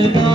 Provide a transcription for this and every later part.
Krishna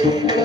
Thank you.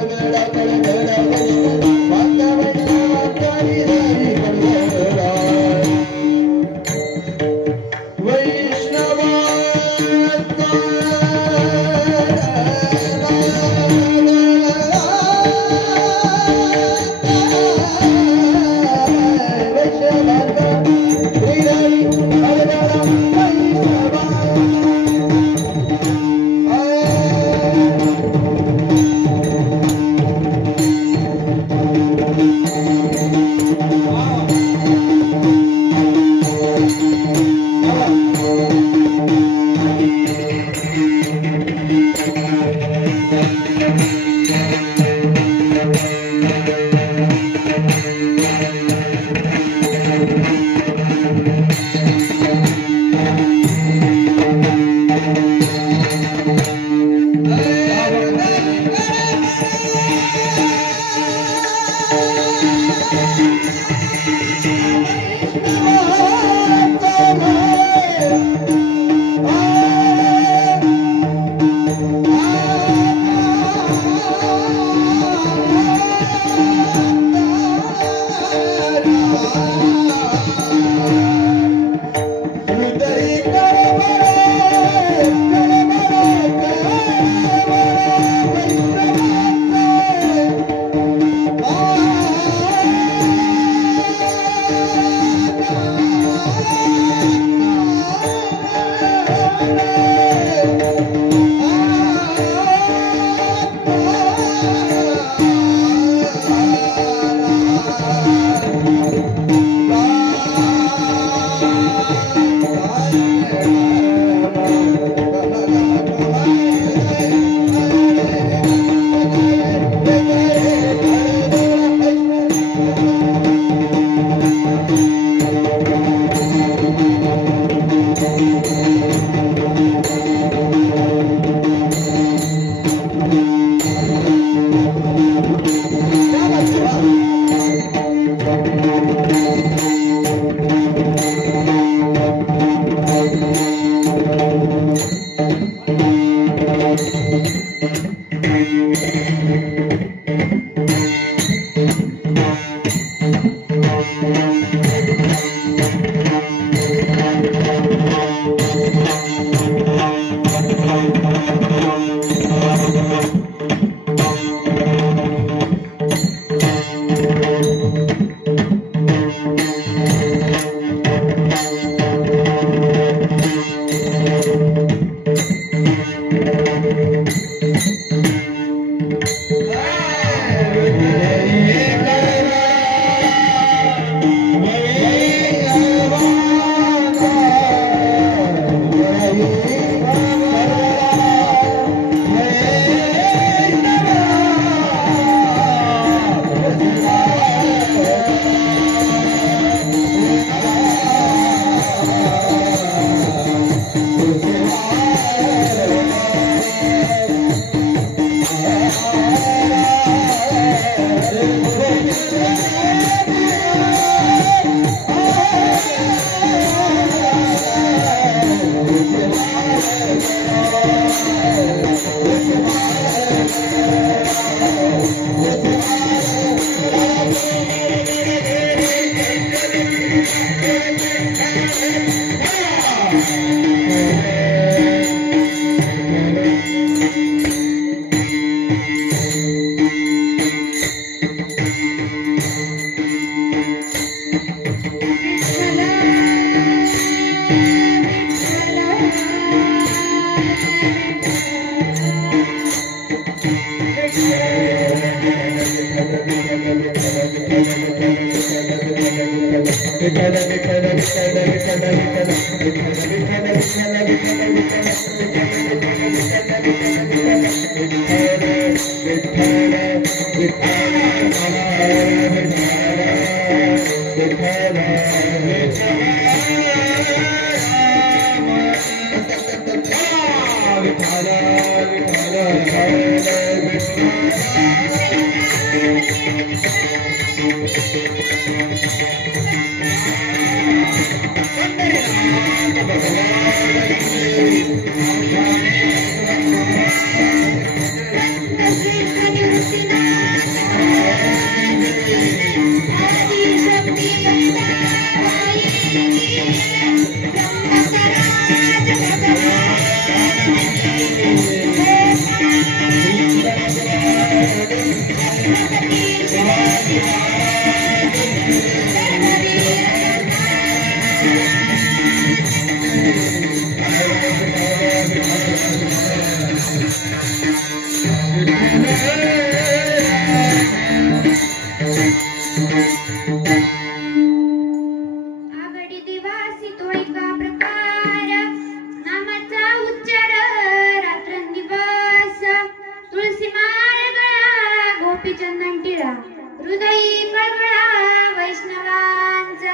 हृदयी कळवळा वैष्णवांचा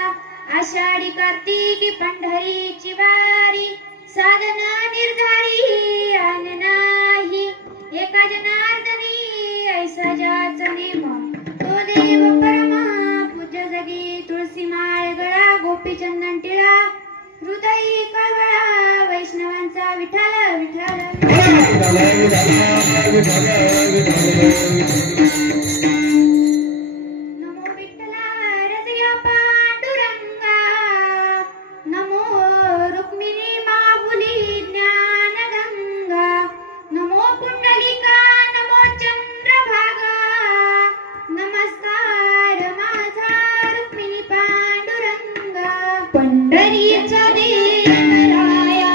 Ashadhi Kartiki पंढरीची वारी साधन निर्धारी आन नाही एका जनार्दनी ऐसा ज्याचा नेम तो देव परमा पूज्य जगी तुळशी माळ गळा गोपीचंदन टिळा हृदयी कळवळा वैष्णवांचा विठाला विठाला पंढरीचा देवराया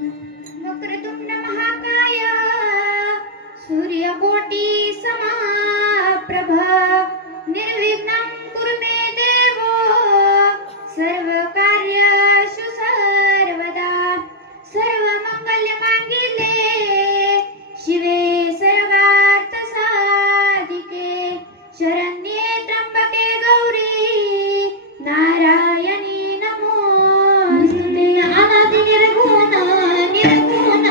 वक्रतुंड महाकाय सूर्यकोटी समाप्रभ निर्विघ्नं कुरु मे देवो सर्वकार्येषु सर्वदा सर्वमंगलमांगल्ये शिवे सर्वार्थसाधिके शरण्ये त्र्यंबके गौरी नारायणी नमोस्तुते अनादि निर्गुण निर्गुण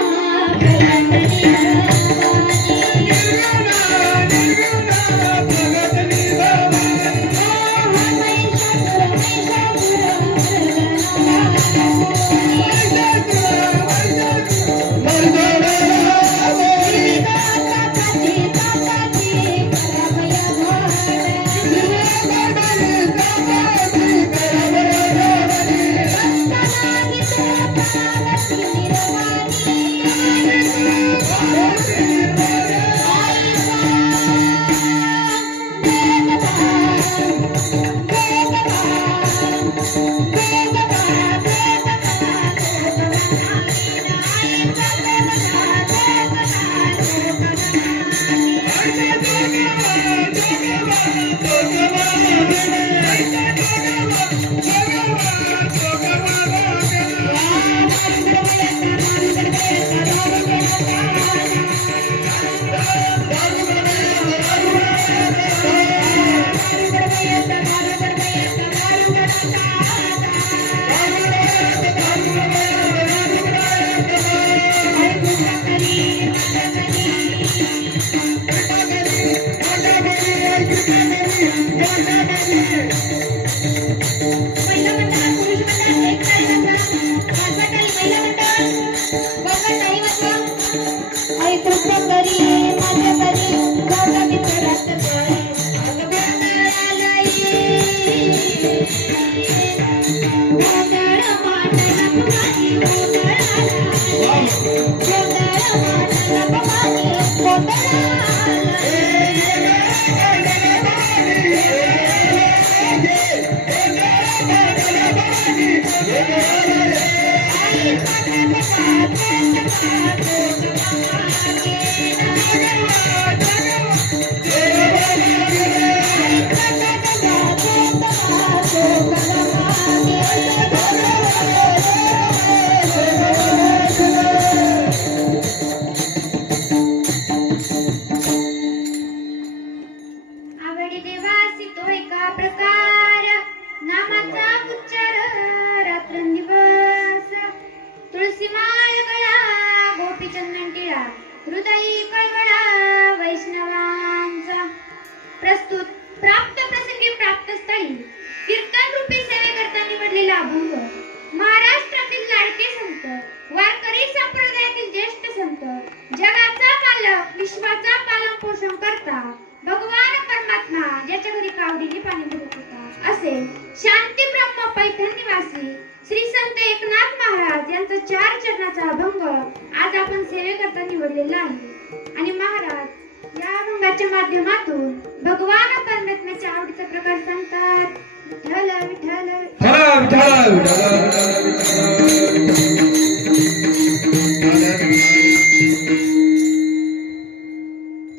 संप्रदायातील ज्येष्ठ संत, जगाचा मालक, विश्वाचा पालन पोषण करता भगवान परमात्मा ज्याच्या घरी कावडीने पाणी भरत होता, असे शांती ब्रह्म पैठण निवासी श्री संत एकनाथ महाराज यांचा 4 चरणाचा अभंग आज आपण सेवेकरता निवडलेला आहे. आणि महाराज या अभंगाच्या माध्यमातून भगवान परमात्म्याच्या आवडीचा प्रकार सांगतात. विठ्ठल विठ्ठल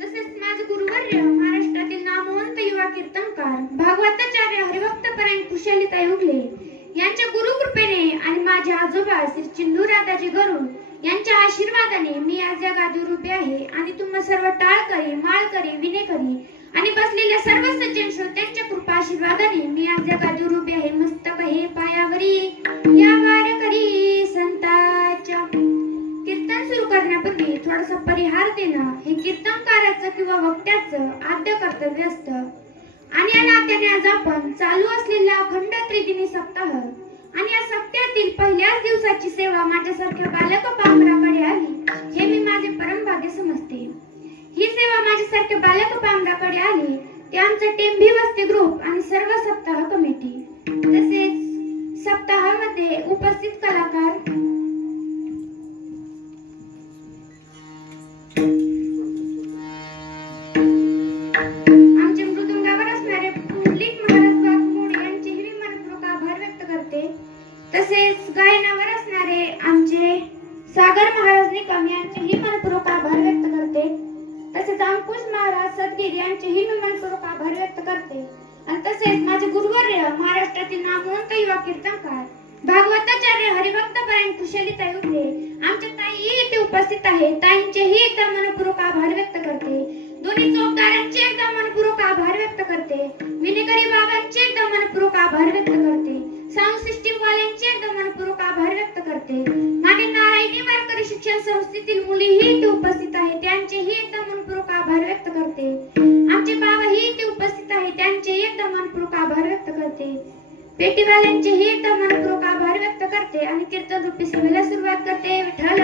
तसेच माझे गुरुवर्य महाराष्ट्रातील नामवंत युवा कीर्तनकार भागवताचार्य हरिभक्तपरायण कुशालीताई उगले यांच्या गुरुकृपेने आणि माझे आजोबा श्री चिंदूरादाजी गरुड यांच्या आशीर्वादाने मी आज या गादीवर उभे आहे. आणि तुम्हा सर्व टाळकरी, माळकरी, विनेकरी आणि बसलेल्या सर्व सज्जन श्रोत्यांच्या कृपा आशीर्वादाने मी आज या गादीवर उभे आहे. मस्तक हे पायावरी या वारकरी संतांच्या. कीर्तन सुरू करण्यापूर्वी थोडासा परिहार देणं हे कीर्तनकाराचं किंवा वक्त्याचं आद्य कर्तव्य असतं. आणि या नात्याने आज आपण चालू असलेला अखंड त्रिदिनी सप्ताह आणि या सप्त्यातील पहिल्याच दिवसाची सेवा माझ्यासारख्या बालक पामराकडे आली हे मी माझे परम भाग्य समजते. ही सेवा माझ्यासारख्या बालक पामराकडे आली ते आमचं टेंभी वस्ती ग्रुप आणि सर्व सप्ताह कमिटी तसेच सप्ताहामध्ये उपस्थित कलाकार आमचे मृदुंगावर असणारे पुंडलिक महाराज वाघमोड यांचेही मी मनपूर्वक आभार व्यक्त करते. तसेच गायनावर असणारे आमचे सागर महाराज निकम यांचेही मनपूर्वक आभार व्यक्त करते. तसेच अंकुश महाराज सदगीर यांचेही मी मनपूर्वक आभार व्यक्त करते. आणि तसेच माझे गुरुवर्य महाराष्ट्रातील नामवंत युवा कीर्तनकार भागवताचार्य हरिभक्तपरायण कुशालीताई उगले आमच्या ताई इथे उपस्थित आहे. ताईंचेही एकदा मनपूर्वक आभार व्यक्त करते. दोन्ही चौकदारांचे एकदा मनपूर्वक आभार व्यक्त करते. विनेकरी बाबांचे एकदा मनपूर्वक आभार व्यक्त करते. साऊंड सिस्टीम वाल्यांचे एकदा मनपूर्वक आभार व्यक्त करते. मागे नारायणी वारकरी शिक्षण संस्थेतील मुलीही इथे उपस्थित आहेत त्यांचेही एकदा मनपूर्वक आभार व्यक्त करते. आमचे बाबाही इथे उपस्थित आहेत त्यांचेही एकदा मनपूर्वक आभार व्यक्त करते. पेटीवाल्यांचेही एकदा मनपूर्वक आभार व्यक्त करते आणि कीर्तन रूपी सेवेला सुरुवात करते. विठ्ठल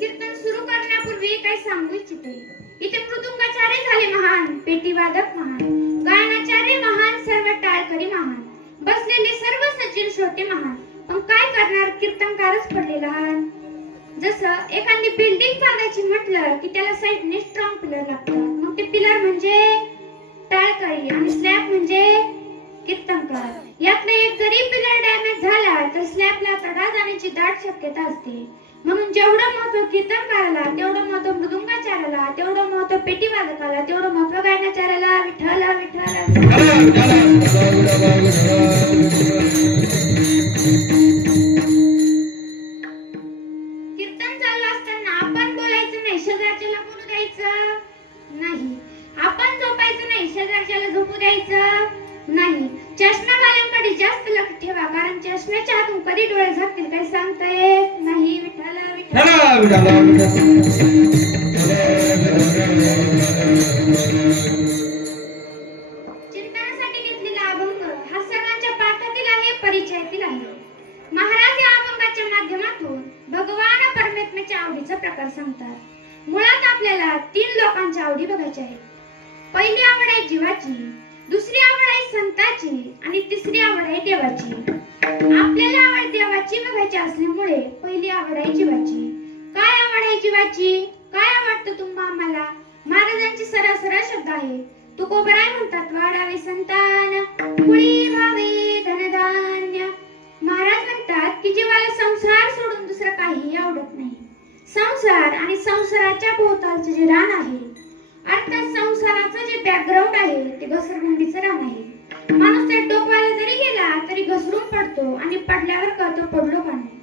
कीर्तन सुरू करण्यापूर्वी काही सांगू इच्छिते. इथे मृदुंगाचार्य झाले महान, पेटीवादक महान, गायनाचार्य महान, सर्व टाळकरी महान, बसलेले सर्व सज्जन श्रोते महान. पण काय करणार, कीर्तनकारच पडले लहान. जसं एखादी बिल्डिंग बांधायची म्हटलं की त्याला साईडने स्ट्रॉंग पिलर लागतात. मग ते पिलर म्हणजे टाळकरी आणि स्लॅब म्हणजे कीर्तनकार. यातला एक जरी पिलर डॅमेज झाला तर स्लॅबला तडा जाण्याची दाट शक्यता असते. म्हणून जेवढं महत्व कीर्तनकाराला तेवढं महत्व मृदुंगाचार्याला, तेवढं महत्व पेटीवादकाला, तेवढं महत्व गायनाचार्याला. विठ्ठल विठ्ठल कीर्तन चालू असताना आपण बोलायचं नाही, शेजारच्याला बोलू द्यायचं नाही. आपण झोपायचं नाही, शेजारच्याला झोपू द्यायचं नाही. चष्मावाल्यांकडे जास्त लक्ष ठेवा कारण चष्म्याच्या हातून कधी डोळे झाकतील काही सांगता येत नाही. विठ्ठल चिंतनासाठी घेतलेला अभंग हा सर्वांच्या पाठातील आहे, परिचयातील आहे. महाराज या अभंगाच्या माध्यमातून भगवान परमात्म्याच्या आवडीचा प्रकार सांगतात. मुळात आपल्याला 3 लोकांच्या आवडी बघायच्या आहेत. पहिली आवड आहे जीवाची, दुसरी आवड आहे संताची आणि तिसरी आवड आहे देवाची. आपल्याला आवड देवाची बघायची असल्यामुळे पहिली आवड आहे जीवाची. काय आवड आहे जीवाची? काय आवडतं तुम्हा आम्हाला? महाराजांची सरळ शब्द आहे. तुकोबराय म्हणतात वाढावे संतान, कुळी व्हावे धनधान्य. महाराज म्हणतात की जीवाला संसार सोडून दुसरं काही आवडत नाही. संसार आणि संसाराच्या भोवतालचे जे रान आहे अर्थात संसाराचं जे बॅकग्राऊंड आहे ते घसरगुंडीचं रान आहे. माणूस त्या टोकवायला जरी गेला तरी घसरून पडतो आणि पडल्यावर कळतो पडलो का नाही.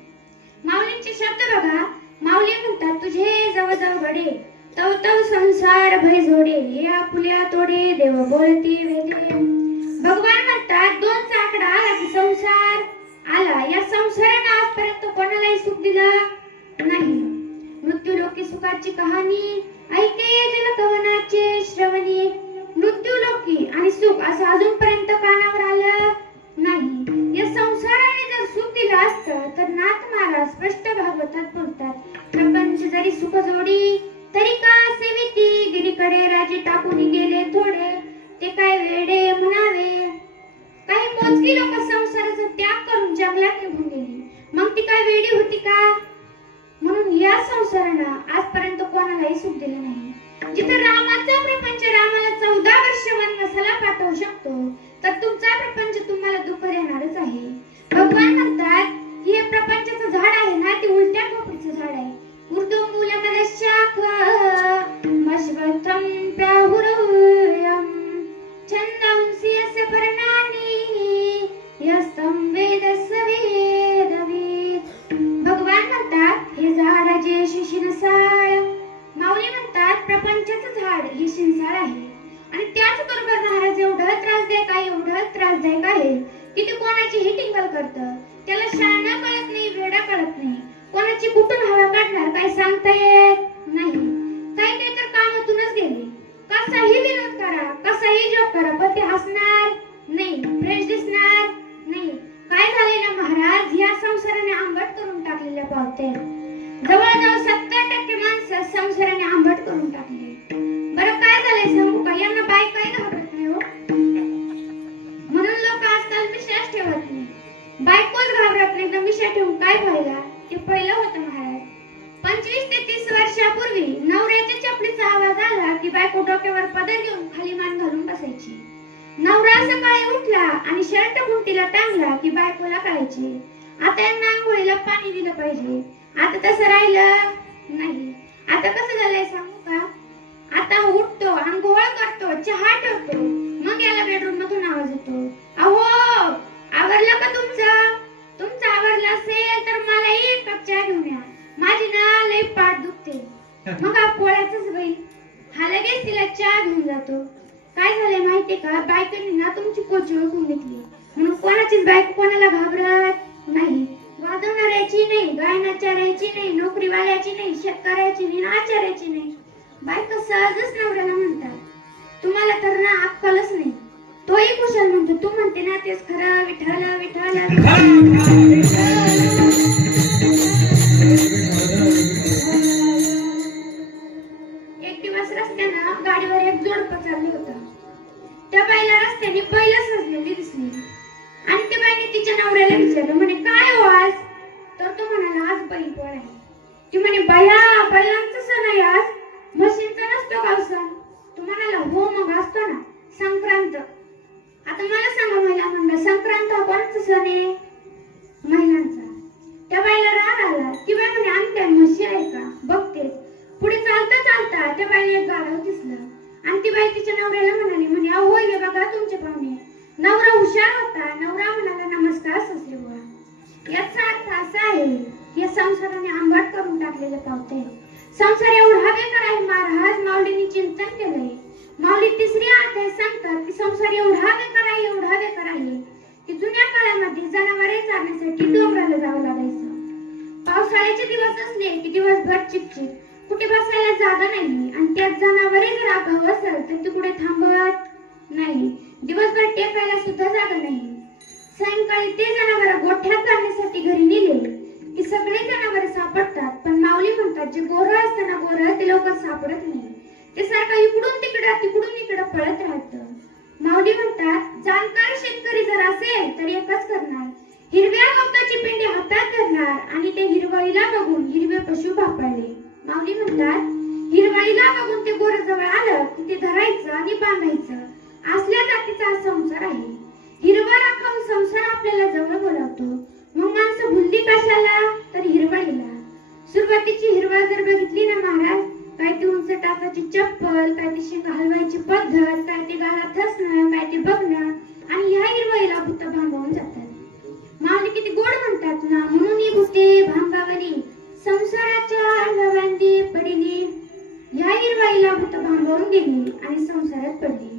माऊलींचे शब्द बघा. माऊली म्हणतात तुझे जवळ जवळ घडे तव तव संसार भय जोडे, हे आपुल्या तोडे देव बोलती वेदे. भगवान म्हणतात 2 चा आकडा आला की संसार आला. या संसारानं आजपर्यंत कोणालाही सुख दिलं नाही. मृत्यू लोकी सुखाची कहाणी ऐके जनकवनाचे श्रवणी. मृत्यू लोकी आणि सुख असं अजूनपर्यंत कानावर आलं नाही. या संसाराने जर सुख दिलं असतं तर नाथ महाराज स्पष्ट भागवतात बोलतात, प्रपंच जरी सुख जोडी तरी का सेविती, गिरीकडे राजे टाकून गेले थोडे, ते काय वेडे म्हणावे. काही मोजकी लोक संसाराचा त्याग करून जंगलात निघून गेली, मग ती काय वेडी होती का? म्हणून या संसारानं आजपर्यंत कोणालाही सुख दिलं नाही. जिथे रामाचा प्रपंच रामाला 14 वर्ष वनवासाला पाठवू शकतो, तर तुमचा प्रपंच तुम्हाला दुःख देणारच आहे. भगवान म्हणतात की हे प्रपंचाचं झाड आहे ना, ते उलट्या खोपडीचं झाड आहे. ऊर्ध्वमूलमदशाख मश्वथं प्राहुरयं छंदांसि यस्य पर्णानि यस्तं वेदस्य वेदवित्. भगवान म्हणतात हे झाड जे शिशिनसाळ. माऊली म्हणतात प्रपंचाचं झाड ही शिनसाळ आहे. आणि त्याचबरोबर महाराज एवढं त्रासदायक आहे की ते कोणाची हिटिंगल करतं. त्याला शाळा कळत नाही, वेडा कळत नाही. कोणाची कुठून हवा काढणार काय सांगता येत नाही. काही तर कामातूनच गेले. कसाही विनोद करा, कसाही जोक करा, पण ते हसणार नाही, फ्रेश दिसणार नाही. काय झाले ना महाराज, या संसाराने आंबट करून टाकलेल्या पावते. जवळजवळ 70% माणसं संसाराने आंबट करून टाकले. बरं काय झालंय सांगू का, यांना बायकाही घाबरत नाही हो. म्हणून लोक आजकाल विश्वास ठेवत नाही. बायकोच घाबरत नाही तर विश्वास ठेवून काय फायदा. ते पहिलं होतं महाराज. 25 ते 30 वर्षापूर्वी नवऱ्याच्या चपलीचा आवाज आला की बायको डोक्यावर पदर घेऊन खाली मान घालून बसायची. नवरा सकाळी उठला आणि शर्ट कुंटीला टांगला की बायकोला कळायचे आता यांना आंघोळीला पाणी दिलं पाहिजे. आता तसं राहिलं नाही. आता कसं झालंय सांगू का, आता उठतो, आंघोळ करतो, चहा ठेवतो, मग याला बेडरूम मधून आवाज येतो, अहो आवरलं का तुमचं? तुमचं आवरलं असेल तर मला एक कप चहा घेऊन या, माझी ना लई पाठ दुखते. मग पोळ्याचंच बाई हा लगेच तिला चहा घेऊन जातो. काय झालंय माहितीये का, बायकोनी ना तुमची कोची ओळखून घेतली. म्हणून कोणाचीच बायको कोणाला घाबरत नाही. वाजवणाऱ्याची नाही, गायनाचार्याची नाही, नोकरीवाल्याची नाही, शेतकऱ्याची नाही, आचार्याची नाही. बायको सहजच नवऱ्याला म्हणतात. तुम्हाला तर ना अक्कलच नाही. तोही कुशल म्हणतो, तू म्हणते ना तेच खरं. विठ्ठल विठ्ठल. एक दिवस रस्त्यानं गाडीवर एक जोडपं चाललं होतं. त्या बाईला रस्त्याने बैल सजलेली दिसली आणि त्या बाईने तिच्या नवऱ्याला विचारलं, म्हणे काय हो आज? तर तो म्हणाला आज बैलपोळा आहे. ती म्हणे बाया बैलांचा सण आहे आज, म्हशींचा नसतो का सण? तो म्हणाला हो मग असतो ना, संक्रांत. आता मला सांगा महिला म्हणलं संक्रांत हा कोणाचा सण आहे? महिलांचा. त्या बाईला राग आला. ती बाई म्हणे आणि काय म्हशी आहे का बघतेच. पुढे चालता चालता त्या बाईला एक गाढव दिसलं आणि ती बाई तिच्या नवऱ्याला म्हणाली, म्हणे अहो हे बघा तुमचे पाहुणे. नवरा हुशार होता. नवरा म्हणाला नमस्कार सासरे बुवा. याचा अर्थ असा आहे की संसाराने आंबट करून टाकलेले पावते. संसार एवढा बेकार आहे महाराज, माऊलींनी चिंतन केलंय. माऊली 3री अध्याय सांगतात की संसार एवढा बेकार आहे की जुन्या काळामध्ये जनावरे चारण्यासाठी डोंगराला जावं लागायचं. पावसाळ्याचे दिवस असले की दिवसभर चिकचिक, कुठे बसायला जागा नाही. आणि त्यात जनावरे जर आगाऊ असेल तर ते कुठे थांबत नाही. दिवसभर टेकायला सुद्धा जागा नाही. सायंकाळी ते जनावर गोठ्यात जाण्यासाठी घरी नेले की सगळे जनावर सापडतात. पण माऊली म्हणतात जे गोरं असताना गोरं ते लवकर सापडत नाही. ते सारखं इकडून तिकडं पळत राहतं. माऊली म्हणतात जाणकार शेतकरी जर असेल तर एकच करणार, हिरव्या गवताची पेंडी हातात धरणार आणि ते हिरवळीला बघून हिरवे पशु भापाळले. माऊली म्हणतात हिरवळीला बघून ते गोरं जवळ आलं की ते धरायचं आणि बांधायचं. असल्या जातीचा हा संसार आहे. हिरवळ राखावून संसार आपल्याला जवळ बोलावतो. मग माणसं भुलली कशाला तर हिरवळीला. सुरुवातीची हिरवळ जर बघितली ना महाराज, काय ते उंच टाकाची चप्पल, काय ते शिंग हलवायची पद्धत, काय ते गालात धसणं, काय ते बघणं, आणि ह्या हिरवळीला भूत भांबावून जातात. माऊली किती गोड म्हणतात ना, म्हणून ही भूते भांबावली संसाराच्या नव्यांदी पडली. ह्या हिरवळीला भूत भांबावून गेली आणि संसारात पडली.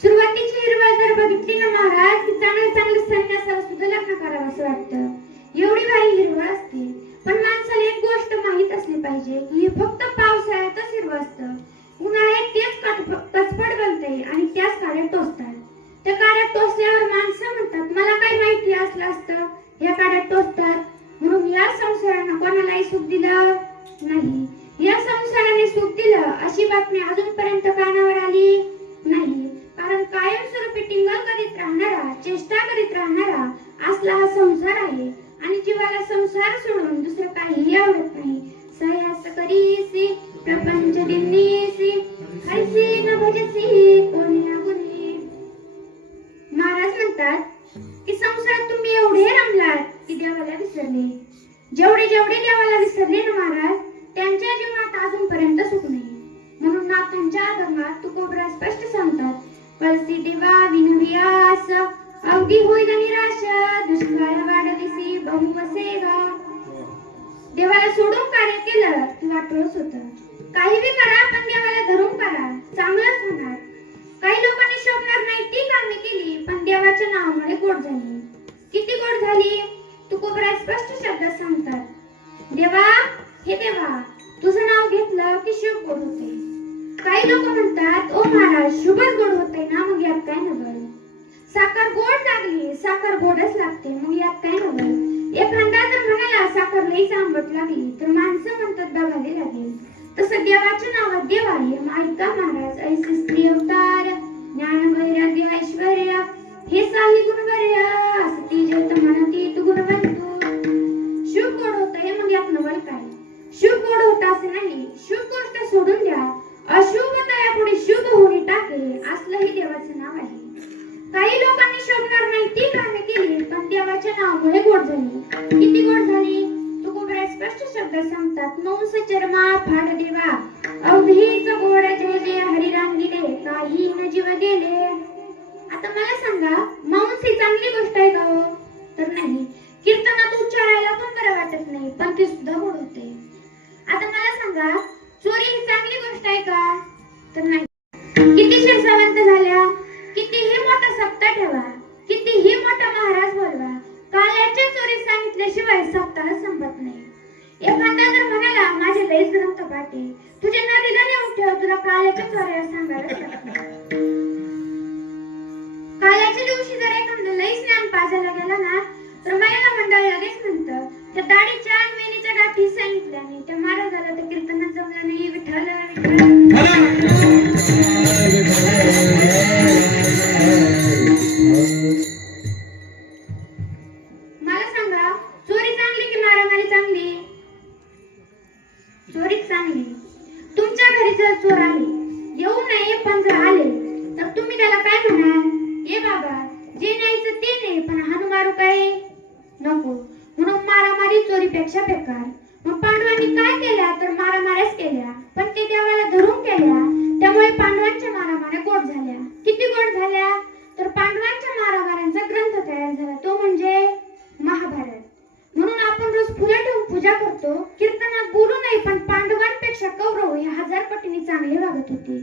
सुरुवातीची हिरवळ जर बघितली ना महाराज की चांगले संन्यासाला सुद्धा लग्न करावं असं वाटतं. एवढी भारी हिरवळ असते. पण माणसाला एक गोष्ट माहित असली पाहिजे की हे फक्त पावसाळ्यातच हिरवळ असतं. उन्हाळ्यात तेच कचपट बनते आणि त्याच काळे टोचतात. काड्यात टोचल्यावर माणसं म्हणतात मला काय माहिती असलं असतं, या काड्यात टोचतात म्हणून या संसारानं कोणालाही सुख दिलं नाही, या संसाराने सुख दिलं अशी बातमी अजूनपर्यंत कानावर आली नाही. कारण कायमस्वरूपी टिंगल करीत राहणारा, चेष्टा करीत राहणारा असला हा संसार आहे आणि जीवाला संसार सोडून दुसरं काहीही आवडत नाही. सयास करीसी प्रपंच दिनीसी हरसी न भजसी कोणी अगुनी. महाराज म्हणतात की संसारात तुम्ही एवढे रमलात की देवाला विसरले. जेवढे जेवढे देवाला विसरले ना महाराज, त्यांच्या जीवनात अजूनपर्यंत सुख नाही. म्हणून नाथांच्या अभंगात तुकोबरा स्पष्ट सांगतात, कळसी देवा विनवियास अवघी होईल निराशा, दुष्काळ वाढविसी बहुवसेगा. देवाला सोडून कार्य केलं की वाटोळच होतं. काही बी करा पण देवाला धरून करा, चांगलंच होणार. काही लोकांनी शोभणार नाही ती कामे केली पण देवाच्या नावामुळे गोड झाली. किती गोड झाली? तुकोबरा स्पष्ट शब्दात सांगतात, देवा हे देवा तुझं नाव घेतलं की शुभ गोड होते. काही लोक म्हणतात ओ महाराज शुभच गोड होते ना, मग यात काय नवल. साखर गोड लागली, साखर गोडच लागते, मग यात काय नवल. एखादा जर म्हणाला साखर लईच आंबट लागली तर माणसं म्हणतात बघावे लागेल. तसं देवाच्या नावात देव आहे. ऐका महाराज, ऐसे स्त्री अवतार ज्ञान वैराग्य ऐश्वर्य हे साही गुणवर्य असती जत म्हणती तू गुणवंतू. शुभ गोड होते मग यात नवल काय. शुभ गोड होत असे नाही, शुभ गोष्ट सोडून द्या, अशुभता यापुढे शुभ होणे टाके असलंही देवाचं नाव आहे. काही लोकांनी शोभणार नाही ती कामे केली पण देवाच्या नावामुळे गोड झाली. किती गोड झाली? तुकोबरा स्पष्ट शब्दात सांगतात, मांस चर्मा फाड देवा अवधीच गोड जय जय हरी राम दिले काही न जीव गेले. आता मला सांगा, मांस ही चांगली गोष्ट आहे का हो? तर नाही. कीर्तनात उच्चारायला पण बरं वाटत नाही पण ती सुद्धा गोड होते. आता मला सांगा, चोरी ही चांगली गोष्ट आहे का? तर नाही. किती शिरसावंत झाल्या, कितीही मोठा सप्ताह ठेवा, कितीही मोठा महाराज बोलवा, काल्याच्या चोरी सांगितल्याशिवाय सप्ताह संपत नाही. एखादा जर म्हणाला माझे लईच ग्रंथ पाठी, तुझ्या नदीला नेऊन ठेव, तुला काल्याच्या चोऱ्या सांगायलाच लागतात. काल्याच्या दिवशी जर एखादा लई स्नान पाजायला गेला ना तर महिला मंडळ लगेच म्हणतं त्या दाढीच्या आणि वेणीच्या गाठी सांगितल्याने त्या महाराजाला तर कीर्तनात जमलं नाही. विठ्ठल मला सांगा, चोरी चांगली की मारामारी चांगली? चोरी चांगली. तुमच्या घरी जर चोर आले, येऊ नये पण जर आले तर तुम्ही त्याला काय म्हणाल? ये बाबा जे न्यायचं ते नाही पण हाणू मारू काय नको. म्हणून मारामारी चोरीपेक्षा बेकार. मग पांडवांनी काय केल्या तर मारामाऱ्याच केल्या पण ते देवाला धरून केल्या, त्यामुळे पांडवांच्या मारामाऱ्या गोड झाल्या. किती गोड झाल्या? तर पांडवांच्या मारामाऱ्यांचा ग्रंथ तयार झाला, तो म्हणजे महाभारत. म्हणून आपण रोज फुलं ठेवून पूजा करतो. कीर्तनात बोलू नाही पण पांडवांपेक्षा कौरव हे 1000 पटीने चांगले वागत होते.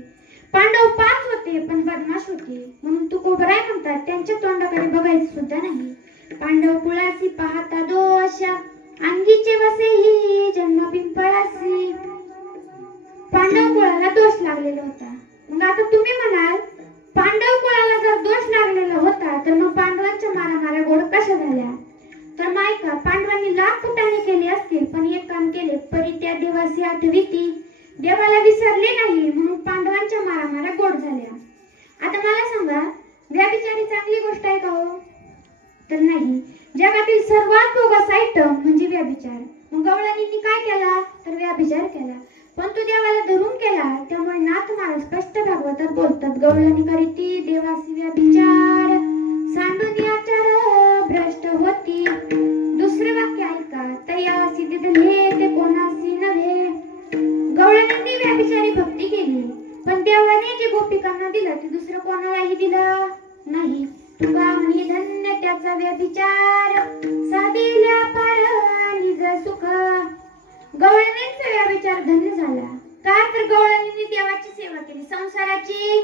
पांडव 5 होते पण बदमाश होते. म्हणून तुकोबराय म्हणतात त्यांच्या तोंडाकडे बघायचं सुद्धा नाही. पांडव कुळासी पाहता दोष अंगीचे वसेही जन्म पिंपळासी. पांडव कुळाला दोष लागलेला होता. मग आता तुम्ही म्हणाल पांडव कुळाला जर दोष लागलेला होता तर मग पांडवांच्या मारामाऱ्या गोड कशा झाल्या? तर मायका, पांडवांनी लाख कुटाने केले असतील पण एक काम केले, परी त्या देवासी आठविती, देवाला विसरले नाही म्हणून पांडवांच्या मारामाऱ्या गोड झाल्या. आता मला सांगा, व्यभिचारी चांगली गोष्ट आहे का हो? तर नाही. जगातील सर्वात बोगस आयटम म्हणजे व्यभिचार. मग गवळणींनी काय केला तर व्यभिचार केला पण तो देवाला धरून केला. त्यामुळे नाथ महाराज स्पष्ट भागवतात बोलतात, गवळणी करीती देवासी व्यभिचार सांडून आचार भ्रष्ट होती. दुसरे वाक्य ऐका, तयासी दिदले ते कोणासी नव्हे. गवळणींनी व्यभिचारी भक्ती केली पण देवाने जे गोपिकांना दिलं ते दुसरं कोणालाही दिलं नाही. तुका म्हणे धन्य त्याचा व्यभिचार साधिल्या पार निज सुख. गवळणींचा व्यभिचार धन्य झाला का तर गवळणींनी देवाची सेवा केली, संसाराची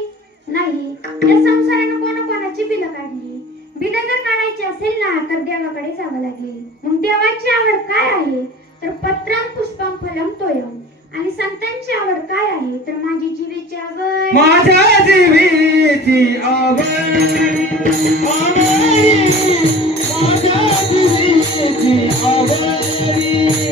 नाही. त्या संसारानं कोणाकोणाची बिलं काढली. बिलं जर काढायची असेल ना तर देवाकडे जावं लागेल. मग देवाची आवड काय आहे तर पत्रम पुष्पम फलम तोयम. आणि संतांची आवड काय आहे तर माझी जीवेची आवड. माझ्या जीवेची आवड, माझ्या जीवेची आवड,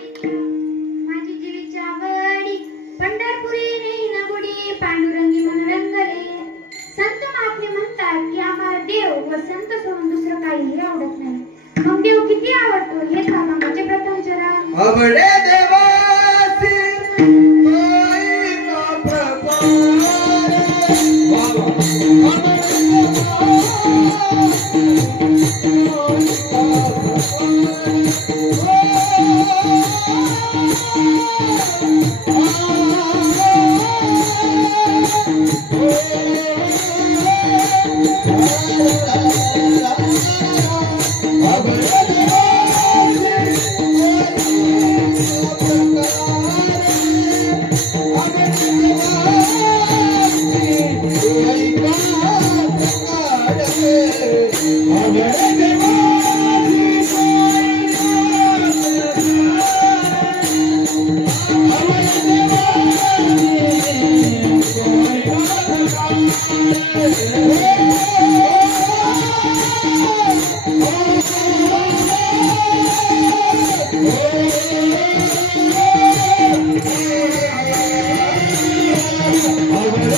माझी जीवेची आवडी पंढरपुरी नेई ना गुडी पांडुरंगी मन रंगले. संत महात्मे म्हणतात की आम्हाला देव व संत सोडून दुसरं काहीही आवडत नाही. मग देव किती आवडतो हे सांगा माझे प्रथम चरण. आवडे देवासी पायी का प्रकार, Oh,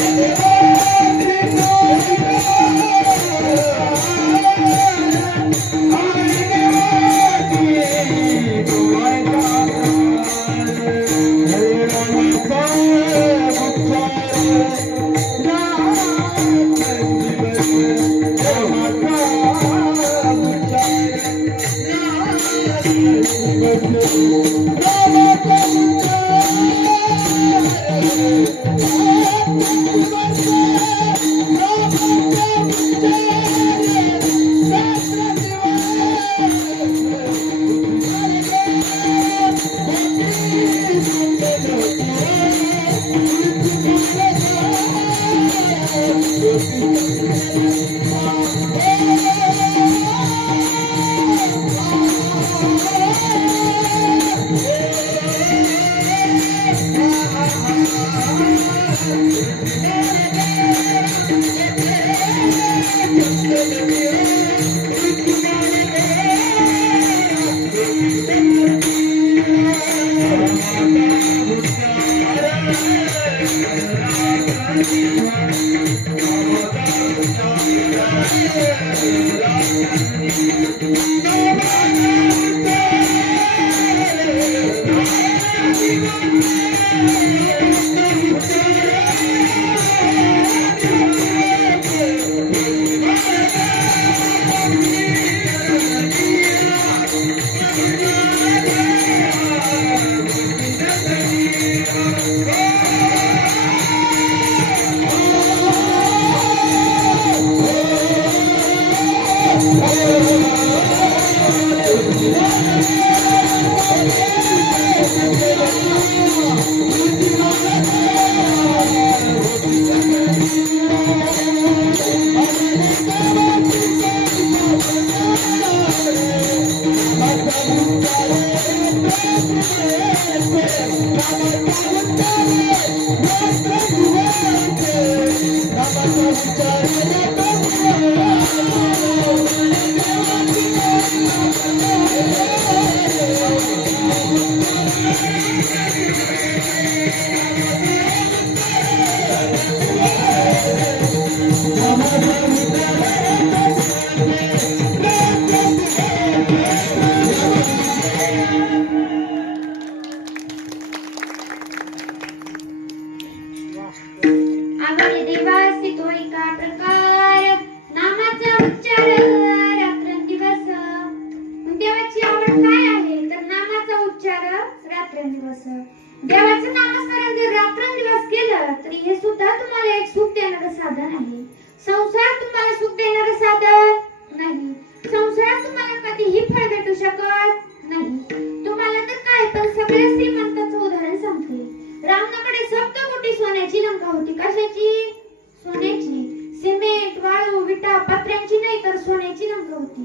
सोन्याची लंका होती.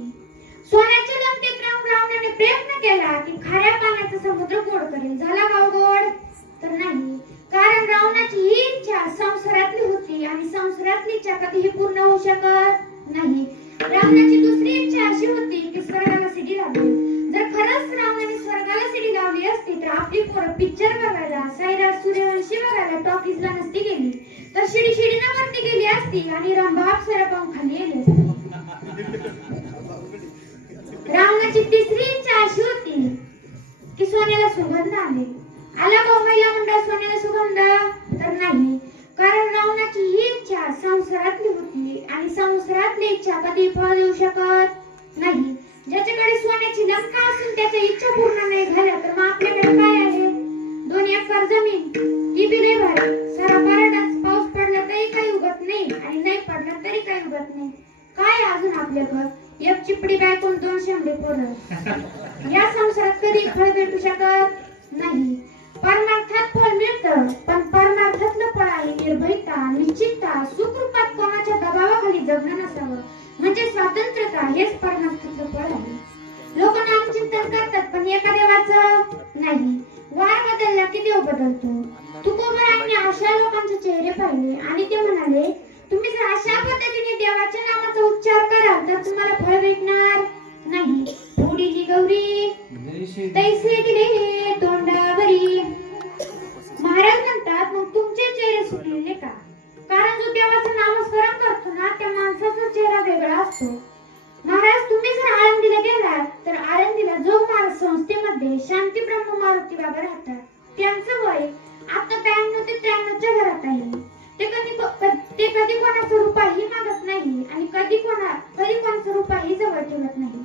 सोन्याच्या लंकेत राहून रावणाने प्रयत्न केला की खाऱ्या पाण्याचा समुद्र गोड करेल. झाला का गोड? तर नाही. कारण रावणाची ही इच्छा संसारातली होती आणि संसारातली इच्छा कधीही पूर्ण होऊ शकत नाही. रावणाची दुसरी इच्छा अशी होती की स्वर्गाला शिडी लावली. जर खरंच रावणाने स्वर्गाला शिडी लावली असती तर आपली पोरं पिक्चर बघायला, साईराज सूर्यवंशी बघायला टॉकीजला नसती गेली, तर शिडी शिडीनं वरती गेली असती आणि रंभा अप्सरा पाहून खाली गेली असती. रावणाची तिसरी इच्छा अशी होती की सोन्याला सुगंध आले. आला का महिला मंडळ सोन्याला सुगंध? तर नाही. कारण रावणाची ही इच्छा संसारातली होती आणि संसारातली इच्छा कधी फळ देऊ शकत नाही. ज्याच्याकडे सोन्याची लंका असून त्याच्या इच्छा पूर्ण नाही झाल्या तर मग आपल्याकडे काय आहे? 2 एकर जमीन, ती बी लय भारी, सारा पराठाच, पाऊस पडला तरी काही उगत नाही आणि नाही पडला तरी काही उगत नाही. काय अजून आपल्याकडं? एक चिपडी बायकोन 2 शेंबडे पोरं. या संसारात कधी फळ भेटू शकत नाही. परमार्थात फळ मिळतं, पण परमार्थातलं फळ आहे निर्भयता, निश्चितता, सुखरूपात कोणाच्या दबावाखाली जगणं नसावं, म्हणजे स्वातंत्र्यता. हेच परमार्थातलं फळ आहे. लोक नामचिंतन करतात पण एका देवाचं नाही. वार बदलला की देव बदलतो. तुकोबरांनी अशा लोकांचे चेहरे पाहिले आणि ते म्हणाले, तुम्ही जर अशा पद्धतीने देवाच्या नामाचा उच्चार कराल तर तुम्हाला फळ भेटणार नाही. उडीली गौरी तैसे दिले तोंडावरी. महाराज म्हणतात, मग तुमचे चेहरे सुटलेले का? कारण जो देवाचं नामस्मरण करतो ना त्या माणसाचा चेहरा वेगळा असतो. महाराज तुम्ही जर आळंदीला गेलात तर आळंदीला जोग महाराज संस्थेमध्ये शांती ब्रह्म मारुती बाबा राहतात. त्यांचं वय आता 92 ते 93च्या घरात आहे. ते कधी कोणाचं रुपयाही मागत नाही आणि कधी कोणाचं रुपयाही जवळ ठेवत नाही.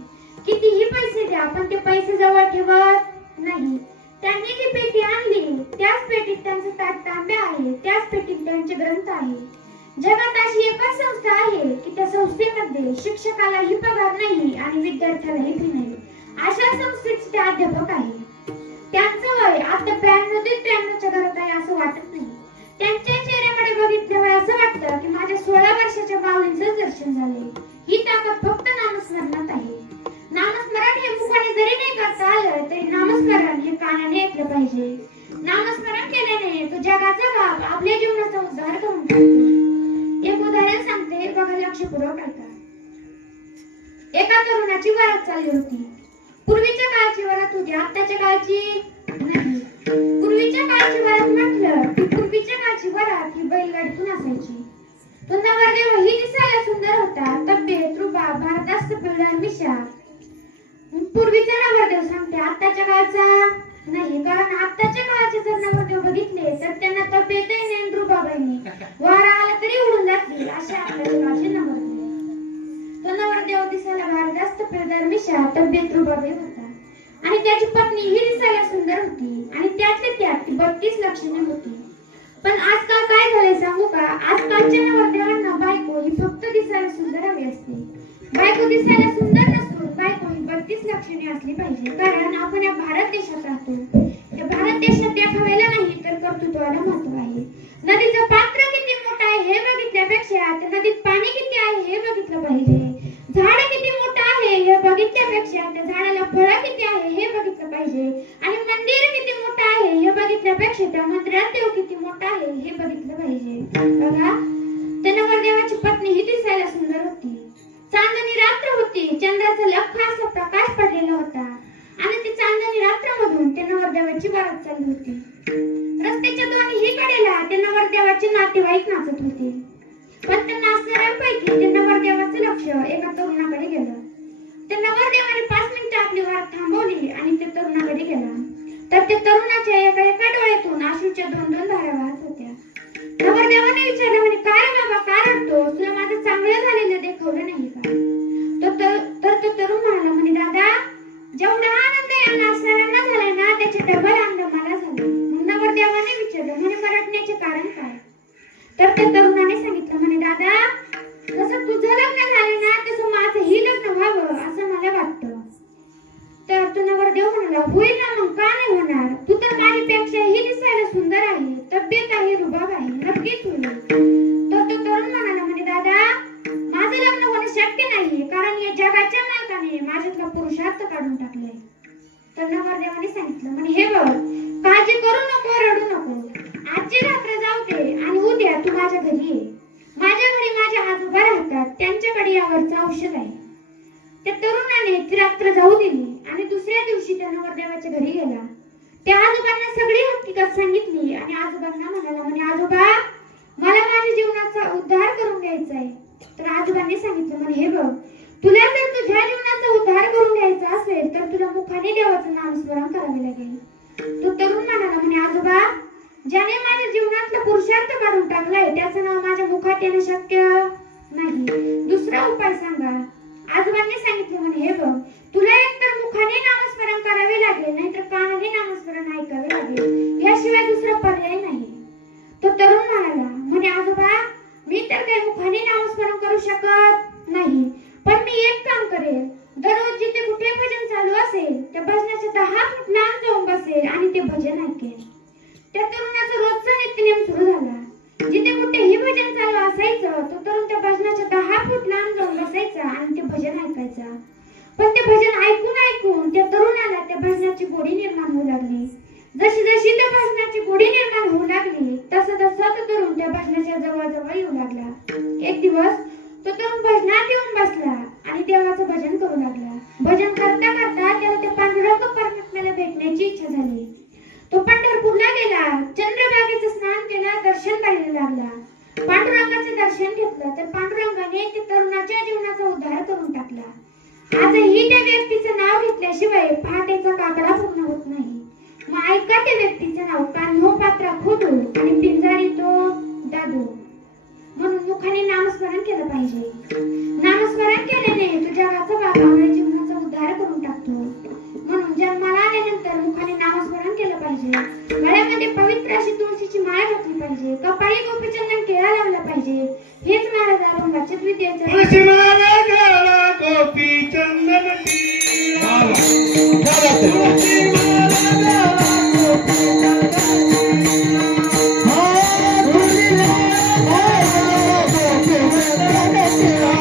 कितीही पैसे द्या पण ते पैसे जवळ ठेवत नाही. त्यांनी जी पेटी आणली त्याच पेटीत त्यांचं ताट तांबे आहे, त्याच पेटीत त्यांचे ग्रंथ आहे. जगात अशी एकच संस्था आहे की त्या संस्थेमध्ये शिक्षकालाही पगार नाही आणि विद्यार्थ्यालाही फी नाही. अशा संस्थेचे ते अध्यापक आहे. त्यांचं वय आता 92 ते 93च्या घरात आहे असं वाटत नाही. त्यांच्या चेहऱ्याकडे बघितल्यावर असं वाटतं की माझ्या 16 वर्षाच्या माऊलींचं दर्शन झाले. ही ताकद फक्त नामस्मरणात आहे. नामस्मरण हे मुखाने जरी नाही करता आलं तरी नामस्मरण हे कानाने ऐकलं पाहिजे. नामस्मरण केल्याने तो जगाचा बाप आपल्या जीवनाचा उद्धार करून टाकतो. एक उदाहरण सांगते, बघा लक्षपूर्वक ऐका. एका तरुणाची वरात चालली होती. पूर्वीच्या काळची वरात होती, आताच्या काळची नाही. पूर्वीच्या काळची वरात म्हटलं की पूर्वीच्या काळची वरात ही बैलगाडीतून असायची. तो नवरदेव ही दिसायला सुंदर होता, तब्येत, रुबाब, भारदस्त पिवळा मिशा. पूर्वीचा नवरदेव सांगते, आताच्या काळचा नाही. कारण आताच्या काळचे जर नवरदेव बघितले तर त्यांना तब्येतही नाही, रुबाबही नाही, वारा आला तरी उडून जातील अशा आताच्या काळचे नवरदेव. तो नवरदेव दिसायला भारदस्त पिवळा मिशा, तब्येत, रुबाबही होता आणि त्याची पत्नी ही दिसायला सुंदर होती आणि त्यातल्या त्यात ती 32 लक्षणे होती. पण आजकाल काय झालंय सांगू का? आजकालच्या नवरदेवांना बायको ही फक्त दिसायला सुंदर हवी असते. बायको दिसायला सुंदर नसून बायको ही 32 लक्षणे असली पाहिजे. कारण आपण या भारत देशात राहतो. या भारत देशात देखाव्याला नाही तर कर्तृत्वाला महत्व आहे. नदीचं पात्र किती मोठं आहे हे बघितल्यापेक्षा त्या नदीत पाणी किती आहे हे बघितलं पाहिजे. झाड किती मोठं आहे हे बघितल्यापेक्षा त्या झाडाला फळं किती आहे हे बघितलं पाहिजे. आणि मंदिर किती मोठं आहे हे बघितल्यापेक्षा त्या मंदिरात देव किती मोठा आहे हे बघितलं पाहिजे. बघा, त्या नवरदेवाची पत्नी ही दिसायला सुंदर होती. चांदणी रात्र होती, चंद्राचा लख्ख असा प्रकाश पडलेला होता आणि ती चांदणी रात्रमधून त्या नवरदेवाची वरात चालली होती. रस्त्याच्या दोन्ही कडेला त्या नवरदेवाचे नातेवाईक नाचत होते. पण त्या नाचणाऱ्यांपैकी त्या नवरदेवाचं लक्ष एका तरुणाकडे गेलं. त्या नवरदेवाने 5 मिनिटं आपली वरात थांबवली आणि त्या तरुणाकडे गेला. तर त्या तरुणाच्या एका डोळ्यातून अश्रूच्या 2 धारा वाहत होत्या. नवरदेवाने विचारलं, म्हणे काय रे बाबा, का रडतोस? तुला माझं चांगलं झालेलं देखवलं नाही का? तर तो तरुण म्हणाला, म्हणे दादा, जेवढा आनंद या नाचणाऱ्यांना झाला ना त्याचे डबल आनंद मला झाले. नवरदेवाने विचारलं, म्हणे मग रडण्याचे कारण काय? तर त्या तरुणाने सांगितलं, म्हणे दादा, जसं तुझं लग्न झालं ना तसं माझंही लग्न व्हावं असं मला वाटतं. तर तो नवरदेव म्हणाला, होईल ना, मग का नाही होणार? तू तर माझ्यापेक्षाही दिसायला सुंदर आहे, तब्येत आहे, रुबाब आहे, नक्कीच होईल. तर तो तरुण म्हणाला, म्हणे दादा, माझं लग्न होणं शक्य नाही. कारण या पुरुषार्थ काढून टाकलाय. तर नवरदेवाने सांगितलं म्हणे हे बघ, काळजी करू नको, रडू नको. आजची रात्र जाऊ दे आणि उद्या तू माझ्या घरी ये. माझ्या घरी माझे आजोबा राहतात, त्यांच्याकडे यावरचं औषध आहे. त्या तरुणाने ती रात्र जाऊ दिली आणि दुसऱ्या दिवशी त्या नवरदेवाच्या घरी गेला. त्या आजोबांना सगळी हकीकत सांगितली आणि आजोबांना म्हणाला म्हणे आजोबा, मला माझ्या जीवनाचा उद्धार करून घ्यायचा आहे. तर आजोबांनी सांगितलं म्हणे हे बघ, तुला जर तुझ्या जीवनाचा उद्धार करून घ्यायचा असेल तर तुला मुखाने देवाचं नामस्मरण करावे लागेल. तो तरुण म्हणाला म्हणे आजोबा, ज्याने माझ्या जीवनातला पुरुषार्थ काढून टाकलाय त्याचं नाव माझ्या मुखात येणं शक्य नाही. दुसरा उपाय सांगा. आजोबांनी सांगितलं म्हणे हे बघ, तुला एकतर मुखाने नामस्मरण करावे लागेल, नाहीतर कानाने नामस्मरण ऐकावे लागेल. याशिवाय दुसरा पर्याय नाही. तो तरुण म्हणाला म्हणे आजोबा, मी तर काही मुखाने नामस्मरण करू शकत नाही, पण मी एक काम करेल. दररोज जिथे कुठे भजन चालू असेल त्या भजनाच्या 10 फूट लांब जाऊन बसेल आणि ते भजन ऐकेल. त्या तरुणाचा रोजचा नित्यनेम सुरू झाला. जिथे कुठेही भजन चालू असायचं तो तरुण त्या भजनाच्या 10 फूट लांब जाऊन बसायचा आणि ते भजन ऐकायचा. पण ते भजन ऐकून ऐकून त्या तरुणाला त्या भजनाची गोडी निर्माण होऊ लागली. जशी जशी त्या भजनाची गोडी निर्माण होऊ लागली तसा तसा तो तरुण त्या भजनाच्या जवळ येऊ लागला. एक दिवस तो तरुण भजनात येऊन बसला आणि देवाचं भजन करू लागला. भजन करता करता त्याला त्या पांडुरंग परमात्म्याला भेटण्याची इच्छा झाली. तो पंढरपूरला गेला, चंद्रभागेचं स्नान केलं, दर्शन पाहायला लागला. पांडुरंगाचं दर्शन घेतलं तर पांडुरंगाने त्या तरुणाच्या जीवनाचा उद्धार करून टाकला. आजही त्या व्यक्तीचं नाव घेतल्याशिवाय पहाटेचा काकडा पूर्ण होत नाही. मग ऐका त्या व्यक्तीचं नाव, कान्हो पात्रा खोदू आणि पिंजारी तो दादू. म्हणून मुखाने नामस्मरण केलं पाहिजे. नामस्मरण केल्याने तू जगाचा बाबा आपल्या जीवनाचा उद्धार करून टाकतो. म्हणून जन्माला आल्यानंतर मुखाने नामस्मरण केलं पाहिजे. गळ्यामध्ये पवित्र अशी तुळशीची माळ घातली पाहिजे. कपाळी गोपीचंदन टिळा लावला पाहिजे. हेच महाराज अभंगाचे द्वितीय तुळशी माला गळा गोपीचंदन टिळा. तुळशी माला गळा गोपीचंदन टिळा. हा तुळशीला गळा गोपीचंदन टिळा.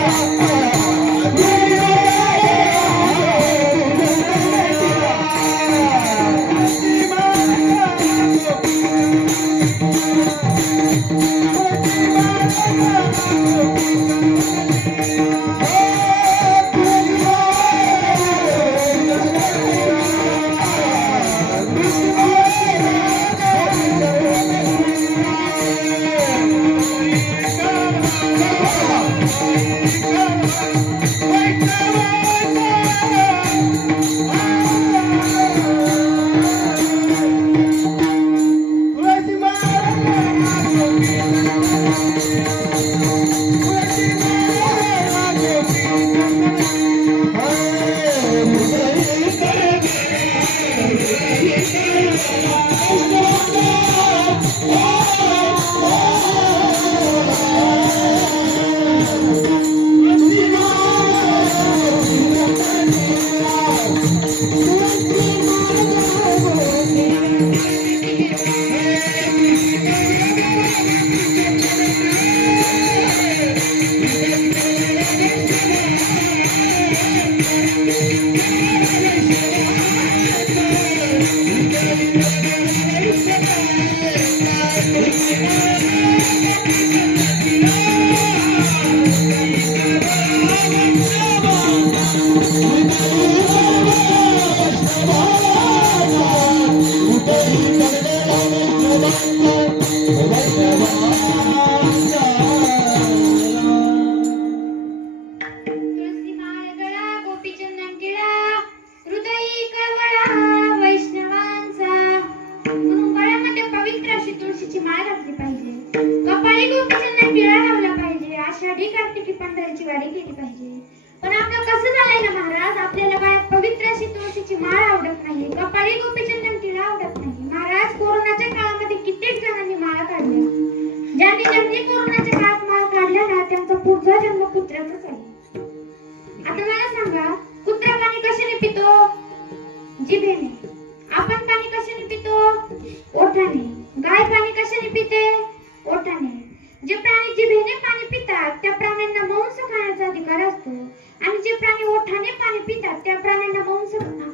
जे प्राणी जिभेने पाणी पितात त्या प्राण्यांना मांस खाण्याचा अधिकार असतो आणि जे प्राणी ओठाने पाणी पितात त्या प्राण्यांना मांस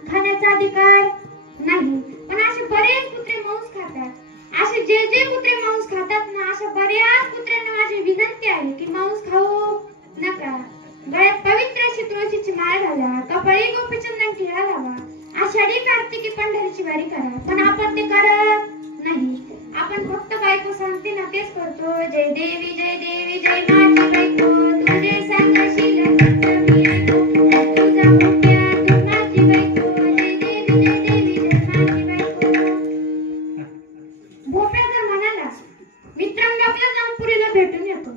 खाण्याचा अधिकार नाही. पण असे बरेच कुत्रे मांस खातात. असे जे जे कुत्रे मांस खातात ना, अशा बऱ्याच कुत्र्यांना माझी विनंती आहे की मांस खाऊ नका. गळ्यात पवित्र अशी तुळशीची माळ घाला, कपाळी गोपीचंदन टिळा लावा, आषाढी कार्तिकी पंढरीची वारी करा. पण आपण ते करत नाही. आपण फक्त बायको सांगते ना तेच करतो. जय देवी जय देवी जय माझी बायको, तुझे सांगशील सत्य मी ऐकू, तुझा मुक्या तू माझी बायको, जय देवी जय देवी जय माझी बायको. भोपळा जर म्हणाला मी त्र्यंबकला जाऊन पुरीला भेटून येतो,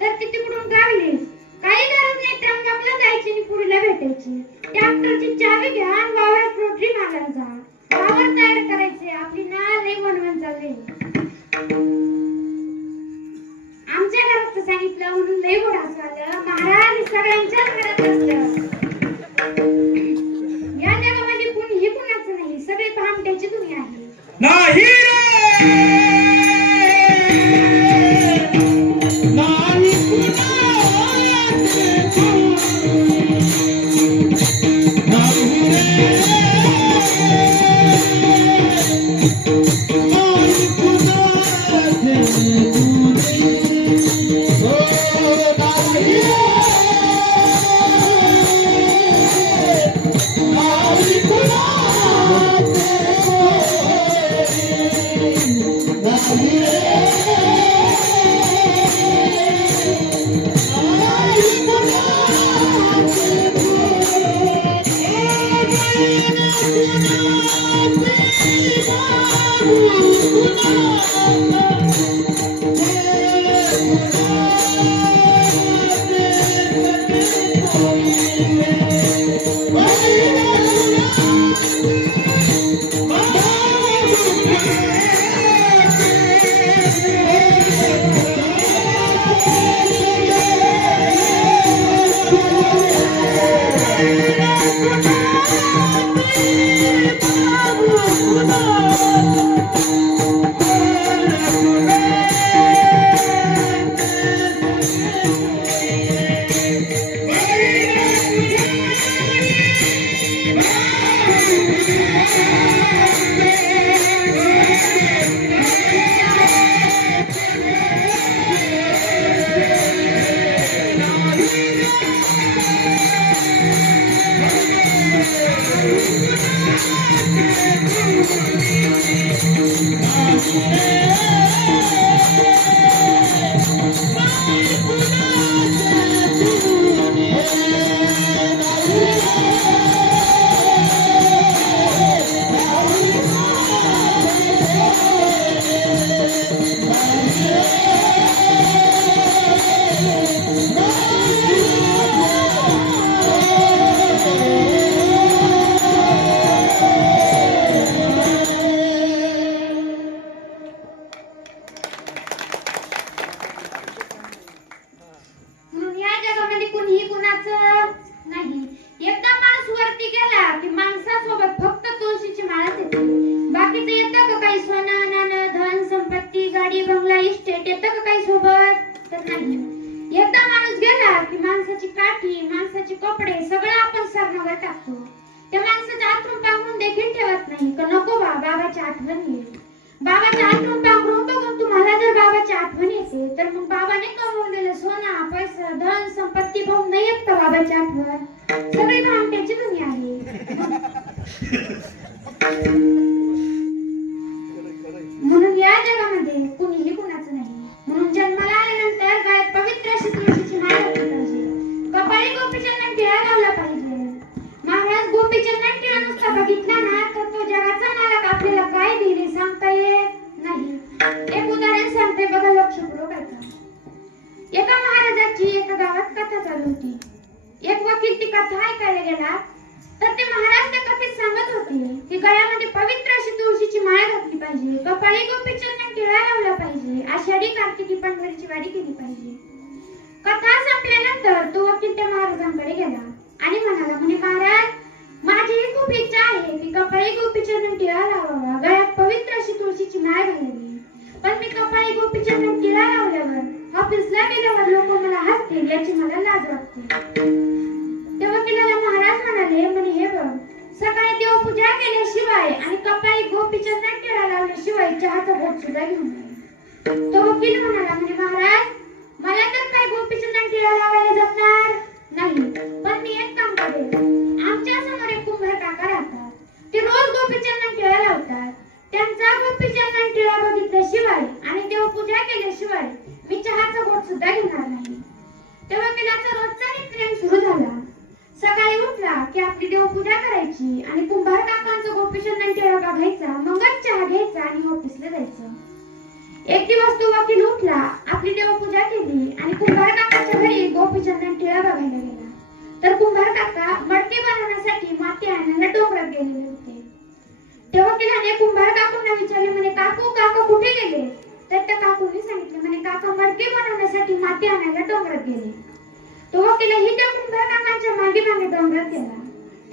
तर ती तिकडून गावली. काही गरज नाही त्र्यंबकला जायची आणि पुरीला भेटायची. ट्रॅक्टरची चावी घ्या आणि वावरात रोटरी मागायला जा. वावर तयार करायचे. आपली ना लई वनवन चालले. आमच्या घरात तर सांगितलं म्हणून लई गोड हसू आलं. महाराज हे सगळ्यांच्याच घरात असतं. या जगामध्ये कुणीही कुणाचं नाही. सगळे भामट्याची दुनिया आहे. नाही रे, नाही कुणाचे तू, नाही रे, नाही कुणाचे तुझे, हो नाही रे, नाही कुणाचे बाबाची आठवण येईल. बाबाची आठवण पांघरून बघून तुम्हाला जर बाबाची आठवण येते तर मग बाबाने कमवलेलं सोना पैसा धन संपत्ती पाहून नाही येत का बाबाची आठवण? सगळी भामट्याची दुनिया आहे. म्हणून या जगामध्ये कुणीही कुणाचं नाही. म्हणून जन्माला आल्यानंतर गळ्यात पवित्र अशी तुळशीची माळ घातली पाहिजे, कपाळी गोपीचंदन टिळा लावला पाहिजे. महाराज गोपीचंदन टिळा नुसता बघितला ना तर तो जगाचा मालक आपल्याला काय दिले सांगता येत नाही. एक उदाहरण सांगते बघा, लक्षपूर्वक ऐका. एका महाराजाची एका गावात कथा चालू होती. एक वकील ती कथा ऐकायला गेला तर ते महाराज त्या कथेत सांगत होते की गळ्यामध्ये पवित्र अशी तुळशीची माळ घातली पाहिजे, कपाळी गोपीचंदन टिळा लावला पाहिजे, आषाढी कार्तिकी पंढरीची वारी केली पाहिजे. कथा संपल्यानंतर तो वकील त्या महाराजांकडे गेला आणि म्हणाला, म्हणे महाराज, माझी ही खूप इच्छा आहे की कपाळी गोपीचंदन टिळा लावावा, गळ्यात पवित्र अशी तुळशीची माळ घालावी, पण मी कपाळी गोपीचंदन टिळा लावल्यावर ऑफिसला गेल्यावर लोक मला हसतील याची मला लाज वाटते. त्या वकिलाला पूजा केल्याशिवाय आणि कपाळी गोपीचंदन टिळा लावल्याशिवाय चहाचा घोट सुद्धा घेऊन नये. तो वकील म्हणाला, म्हणजे महाराज, मला तर काय गोपीचंदन टिळा लावायला जमणार नाही, पण मी एक काम करेल. आमच्या समोर एक कुंभार काका राहतात, ते रोज गोपीचंदन टिळा लावतात. त्यांचा गोपीचंदन टिळा बघितल्याशिवाय आणि देवपूजा केल्याशिवाय मी चहाचा घोट सुद्धा घेणार नाही. त्या वकिलाचा रोजचा नित्यनेम सुरू झाला. सकाळी उठला की आपली देवपूजा करायची आणि कुंभार काकांचं गोपीचंदन टिळा बघायचा, मगच चहा घ्यायचा आणि ऑफिसला जायचं. एक दिवस तो वकील उठला, आपली देवपूजा केली आणि कुंभार काकाच्या घरी गोपीचंदन टिळा बघायला गेला. तर कुंभार काका मडके बनवण्यासाठी माती आणायला डोंगरात गेलेले होते. त्या वकिलाने कुंभार काकूंना विचारले, म्हणे काकू, काका कुठे गेले? तर त्या काकूंनी सांगितले, म्हणे काका मडके बनवण्यासाठी माती आणायला डोंगरात गेले. तो वकीलही त्या कुंभार काकांच्या मागे मागे डोंगरात गेला.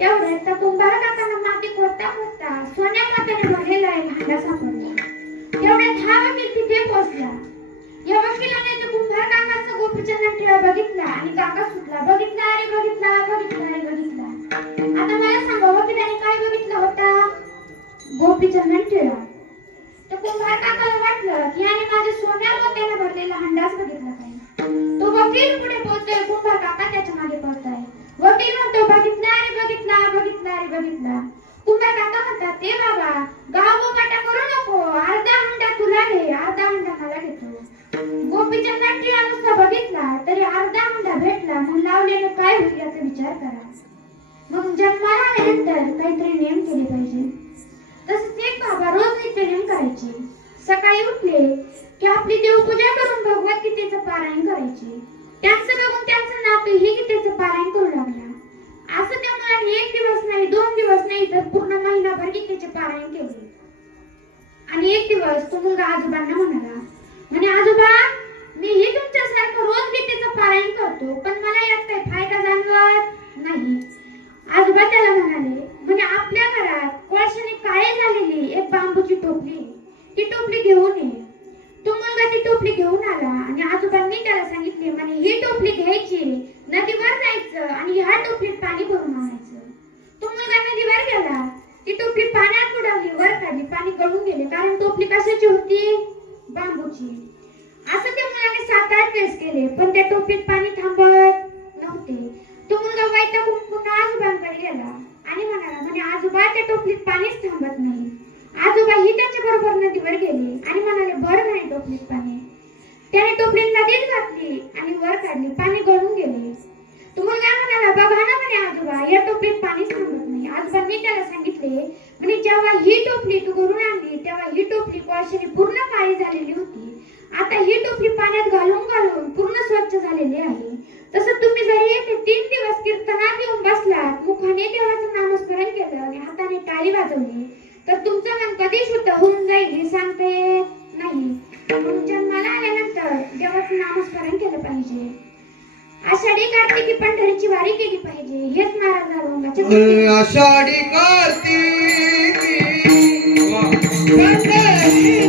तेवढ्यात त्या कुंभार काकांना माती खोदता खोदता सोन्या मोत्याने भरलेला एक भांडा सापडला. तेवढ्यात हा वकील तिथे पोहोचला. या वकिलाने त्या कुंभार काकांचा गोपीचंदन टिळा बघितला आणि काका सुटला, बघितला रे बघितला, बघितला रे बघितला. आता मला सांगा, वकिलाने काय बघितला होता? गोपीचंदन टिळा. त्या कुंभार काकाला वाटलं की याने माझ्या सोन्या मोत्याने भरलेला हंडाच बघितला काय. तो वकील पुढे पोहोचतोय, कुंभार काका त्याच्या मागे पळताय. वकील म्हणतो, बघितला रे बघितला, बघितला रे बघितला. कुंभार काका म्हणतात, ते बाबा, गाव बोकाटा करू नको, अर्धा हंडा तुला घे, अर्धा हंडा मला घेतो. गोपीचंदन टिळा नुसता बघितला तरी अर्धा हंडा भेटला, मग लावलेलं काय होईल याचा विचार करा. मग जन्माला आल्यानंतर काहीतरी नियम केले पाहिजे. तसंच एक बाबा रोज नित्यनेम करायचे. सकाळी उठले की आपली देवपूजा करून भगवद्गीतेचं पारायण करायचे. त्यांचं बघून त्यांचं नातू ही गीतेचं पारायण करू लागला. असं त्या मुलाने एक दिवस नाही, 2 दिवस नाही, तर पूर्ण महिनाभर गीतेचे पारायण केले. आणि एक दिवस तो मुलगा आजोबांना म्हणाला, म्हणे आजोबा, मीही तुमच्यासारखं रोज गीतेचं पारायण करतो, पण मला यात काही फायदा जाणवत नाही. आजोबा त्याला म्हणाले, म्हणजे आपल्या घरात कोळशाने काळे झालेली एक बांबूची टोपली, ती टोपली घेऊन ये. तो मुलगा ती टोपली घेऊन आला आणि आजोबांनी त्याला सांगितले, म्हणे ही टोपली घ्यायची, नदीवर जायचं आणि ह्या टोपलीत पाणी भरून आणायचं. तो मुलगा नदीवर गेला, ती टोपली पाण्यात बुडवली, वर काढली, पाणी गळून गेले, कारण टोपली कशाची होती? बांबूची. असं त्या मुलाने 7-8 वेळेस केले, पण त्या टोपलीत पाणी थांबत नव्हते. तो मुलगा वैतागून पुन्हा आजोबांकडे गेला आणि म्हणाला, म्हणे आजोबा, त्या टोपलीत पाणीच थांबत नाही. आजोबा ही त्याच्या बरोबर नदीवर गेले आणि म्हणाले, भर म्हणे टोपलीत पाणी. त्याने टोपली नदीत घातली आणि वर काढली, पाणी गळून गेले. तो मुलगा म्हणाला, बघा ना म्हणे आजोबा, या टोपलीत पाणीच थांबत नाही. आजोबांनी त्याला सांगितले, म्हणे जेव्हा ही टोपली तू घरून आणली तेव्हा ही टोपली कोळशाने पूर्ण काळी झालेली होती. आता ही टोपली पाण्यात घालून घालून पूर्ण स्वच्छ झालेली आहे. तसं तुम्ही जरी येथे 3 दिवस कीर्तनात येऊन बसलात, मुखाने देवाचं नामस्मरण केलं आणि हाताने टाळी वाजवली, तर तुमचं मन कधी शुद्ध होऊन जाईल हे सांगता येत नाही. म्हणून जन्माला आल्यानंतर देवाचं नामस्मरण केलं पाहिजे. आषाढी कार्तिकी पंढरीची वारी केली पाहिजे. हेच महाराज नारायणाचे आषाढी कार्तिकी पंढरीची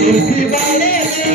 Everybody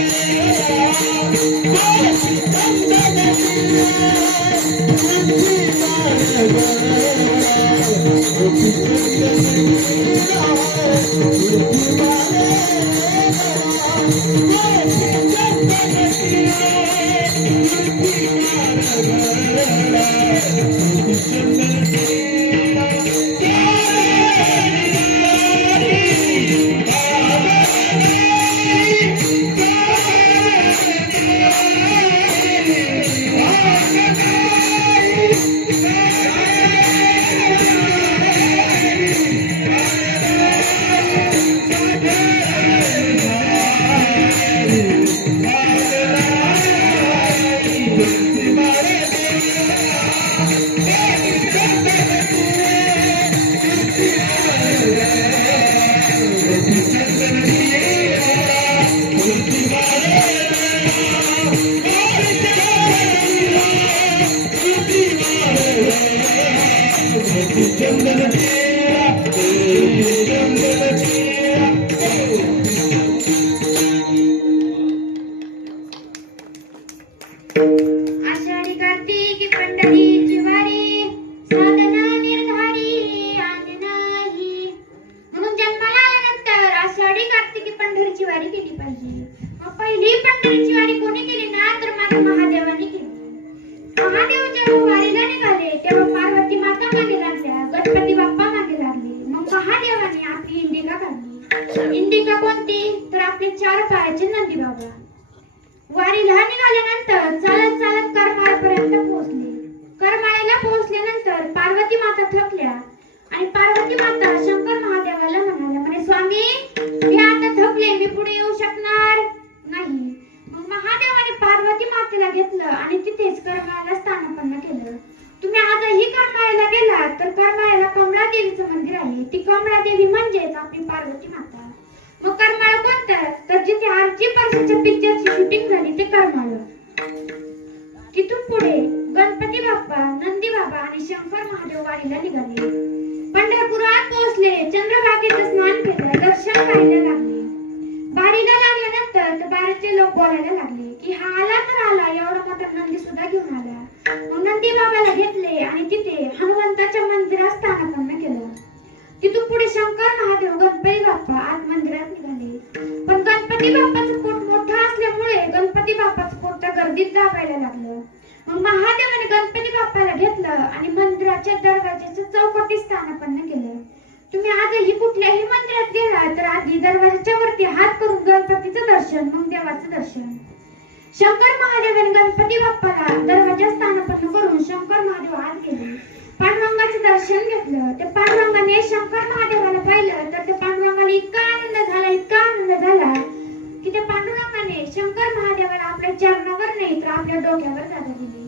आषाढी कार्तिकी पंढरीची वारी साधना निर्धारी आणि नाही म्हणून जन्माला आल्यानंतर आषाढी कार्तिकी पंढरीची वारी केली पाहिजे. मग पहिली पंढरीची वारी कोणी केली ना तर माझ्या महादेवाने केली. महादेव जेव्हा वारीला निघाले तेव्हा पार्वती माता मागे लागल्या, गणपती बाप्पा मागे लागले. मग महादेवाने आपली इंडिका काढली. इंडिका कोणती तर आपले 4 पायाचे नंदी बाबा. वारीला निघाल्यानंतर चालत चालत करमाळ्यापर्यंत पोहोचले. करमाळ्याला पोहोचल्यानंतर पार्वती माता थकल्या आणि पार्वती माता शंकर महादेवाला म्हणे स्वामी मी आता थकले, मी पुढे येऊ शकणार नाही. मग महादेवाने पार्वती मातेला घेतलं आणि तिथेच करमाळ्याला स्थानापन्न केलं. तुम्ही आजही करमाळ्याला गेला तर करमाळ्याला कमळा देवीचं मंदिर आहे. ती कमळा देवी म्हणजेच आपली पार्वती माता. मग करमाळा कोणतं तर जिथे आरची परसाच्या पिक्चरची शूटिंग झाली ते करमाळा. तिथून पुढे गणपती बाप्पा, नंदी बाबा आणि शंकर महादेव वारीला निघाले. पंढरपुरात पोहोचले, चंद्रभागेचं स्नान केलं, दर्शन घ्यायला लागले. वारीला लागल्यानंतर तर बाहेरचे लोक बोलायला लागले की हा आला तर आला, एवढा मोठा नंदी सुद्धा घेऊन आला. मग नंदी बाबाला घेतले आणि तिथे हनुमंताच्या मंदिरात स्थानापन्न केलं. तिथून पुढे शंकर महादेव, गणपती बाप्पा आत मंदिरात निघाले. पण गणपती बाप्पाचं पोट मोठं असल्यामुळे गणपती बाप्पाचं पोट त्या गर्दीत दाबायला लागलं. मग महादेवाने गणपती बाप्पाला घेतलं आणि मंदिराच्या दरवाजाच्या चौकटीत स्थानापन्न केलं. तुम्ही आजही कुठल्याही मंदिरात गेला तर आधी दरवाजाच्या वरती हात करून गणपतीचं दर्शन, मग देवाचं दर्शन. शंकर महादेवाने गणपती बाप्पाला दरवाजा स्थानापन्न करून शंकर महादेव आत गेले. पांडुरंगाचं दर्शन घेतलं. ते पांडुरंगाने शंकर महादेवाला पाहिलं तर त्या पांडुरंगाला इतका आनंद झाला की त्या पांडुरंगाने शंकर महादेवाला आपल्या चरणावर नाही तर आपल्या डोक्यावर जागा दिली.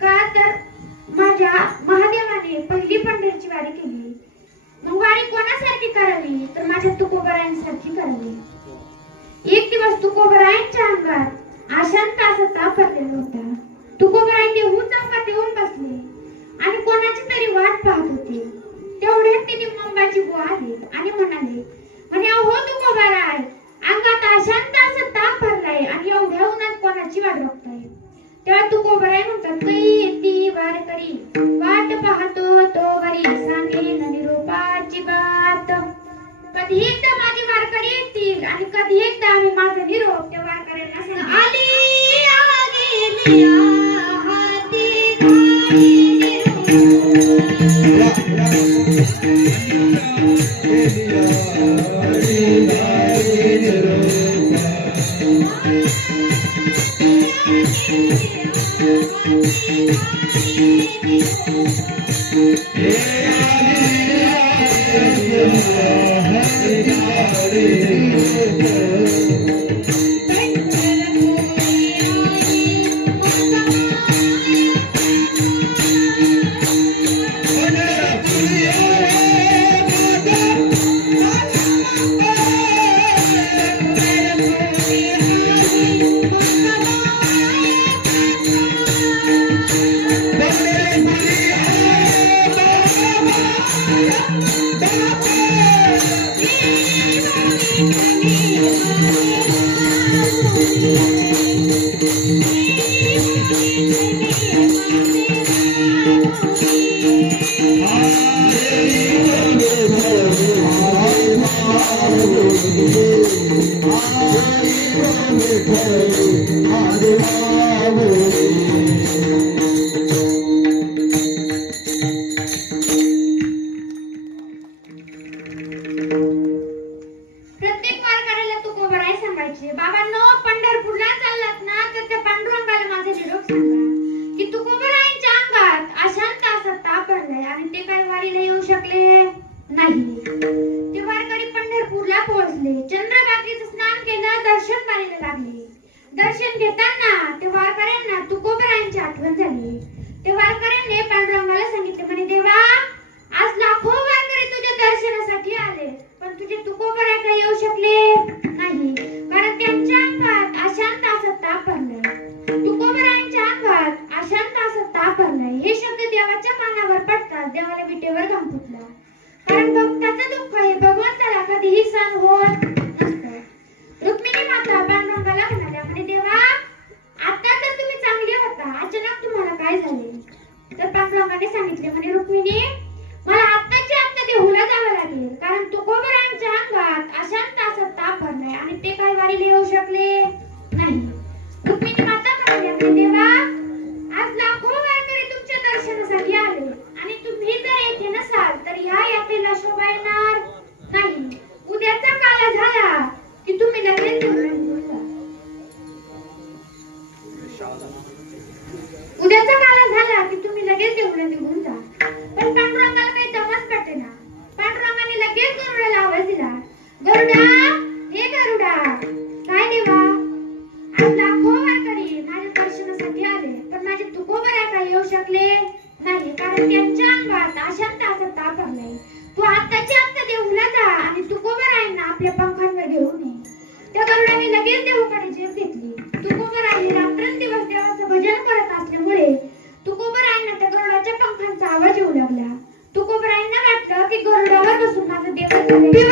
का तर माझ्या महादेवाने पहिली पंढरीची वारी केली. मग वारी कोणासारखी करावी तर माझ्या तुकोबरायांसारखी करावी. एक दिवस तुकोबरायांच्या अंगात अशांत असा ताप पडलेला होता. तुकोबराय देहू चौकात येऊन बसले आणि कोणाची तरी वाट पाहत होते. तेवढ्यात तिने मुंबाची बुवा आली आणि म्हणे अहो तुकोबराय, अंगात अशांत असा ताप भरलाय आणि एवढ्या उन्हात कोणाची वाट बघताय. तेव्हा तुकोबराय म्हणतात ती वारकरी वाट पाहतो तो घरी सांगेन निरोपाची बात. कधी एकदा माझी वारकरी येतील आणि कधी एकदा आम्ही माझा निरोप त्या वारकऱ्यांना सांगू. आली आली हाती प्रत्येक वारकऱ्याला तुकोबराय सांगायचे, बाबांनो पंढरपूरला चाललात ना तर त्या पांडुरंगाला माझे निरोप सांगा की तुकोबरायांच्या अंगात अशांत असा ताप भरलाय आणि ते काही वारीला येऊ शकले नाही. ते वारकरी पंढरपूरला पोहोचले, चंद्रभागेचं स्नान केलं, दर्शन वारीला लागले. दर्शन घेताना ते वारकऱ्यांना तुकोबरायांची आठवण झाली. ते वारकऱ्यांनी पांडुरंगाला सांगितले, म्हणे देवा आज लाखो वारकरी तुझ्या दर्शनासाठी आले पण तुझे तुकोबराय काही येऊ शकले नाही कारण त्यांच्या अंगात अशांत असा ताप भरलाय. तुकोबरायांच्या अंगात अशांत असा ताप भरलाय. हे शब्द देवाच्या कानावर पडतात देवाला विटेवर घाम फुटला. कारण भक्ताचं दुःख हे भगवंताला कधीही सहन होत नसतं. रुक्मिणी माता पांडुरंगाला म्हणाल्या, म्हणे देवा आता तर तुम्ही चांगले होता, अचानक तुम्हाला काय झाले? तर पांडुरंगाने सांगितले, म्हणे रुक्मिणी मला आत्ताच्या आत्ता देहूला जावं लागेल कारण तुकोबरायांच्या अंगात अशांत असा ताप भरलाय आणि ते काही वारीला येऊ शकले नाही. रुक्मिणी माता म्हणाल्या, देवा आज लाखो वारकरी तुमच्या दर्शनासाठी आले आणि तुम्ही जर येथे नसाल तर ह्या यात्रेला शोभा येणार नाही. उद्याचा काला झाला की तुम्ही लगेच देहूला निघून जा. उद्याचा काला झाला की तुम्ही लगेच देहूला निघून जा. पण पांडुरंगाला काही दमच पटेना. पांडुरंगाने लगेच गरुडाला आवाज दिला, गरुडा हे गरुडा. काय देवा आज लाखो वारकरी माझ्या दर्शनासाठी आले पण माझे तुकोबराय काही येऊ शकले नाही कारण त्यांच्या अंगात अशांत असा ताप भरलाय. तू आत्ताच्या आत्ता देहूला जा आणि तुकोबरायांना आपल्या पंखांवर घेऊन ये. त्या गरुडाने लगेच देहूकडे झेप घेतली. तुकोबराय रात्रंदिवस देवाचं भजन करत असल्यामुळे तुकोबरायांना त्या गरुडाच्या पंखांचा आवाज येऊ लागला. तुकोबरायांना वाटलं की गरुडावर बसून माझं देवच झाले.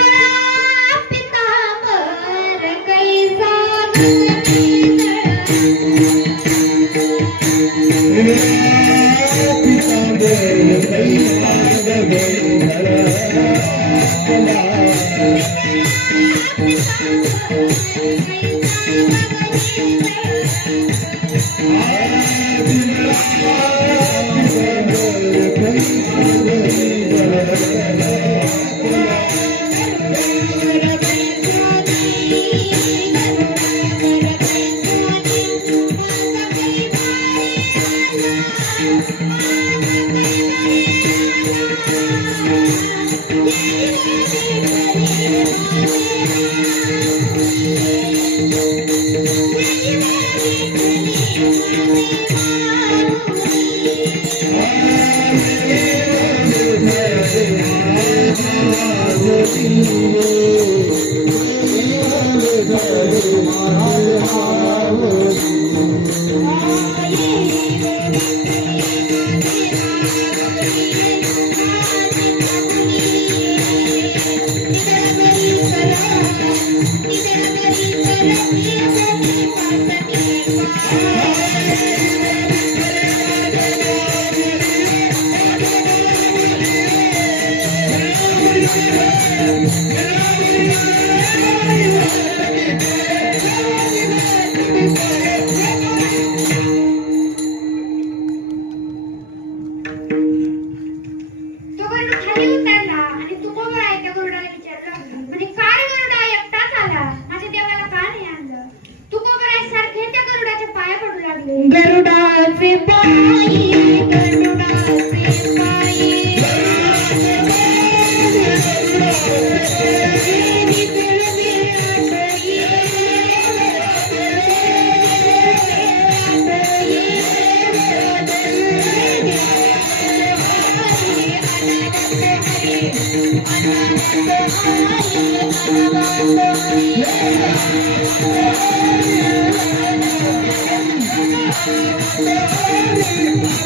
गरुडाचे पायी गरुडाचे पायी Thank you.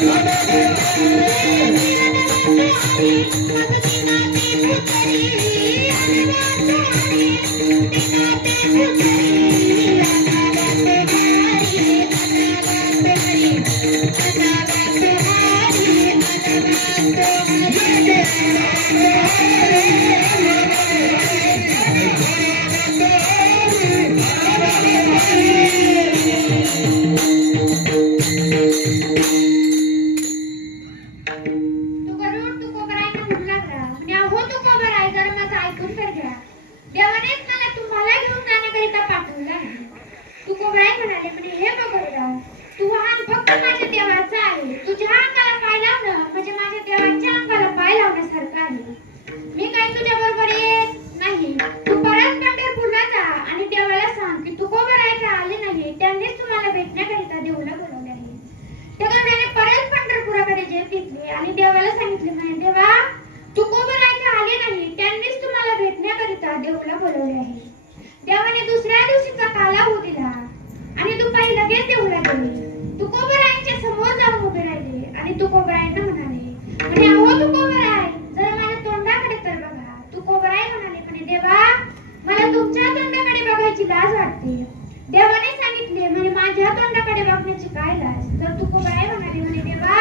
माझ्या तोंडाकडे बघण्याची काय लाज. तर तुकोबाई म्हणाली, म्हणे देवा,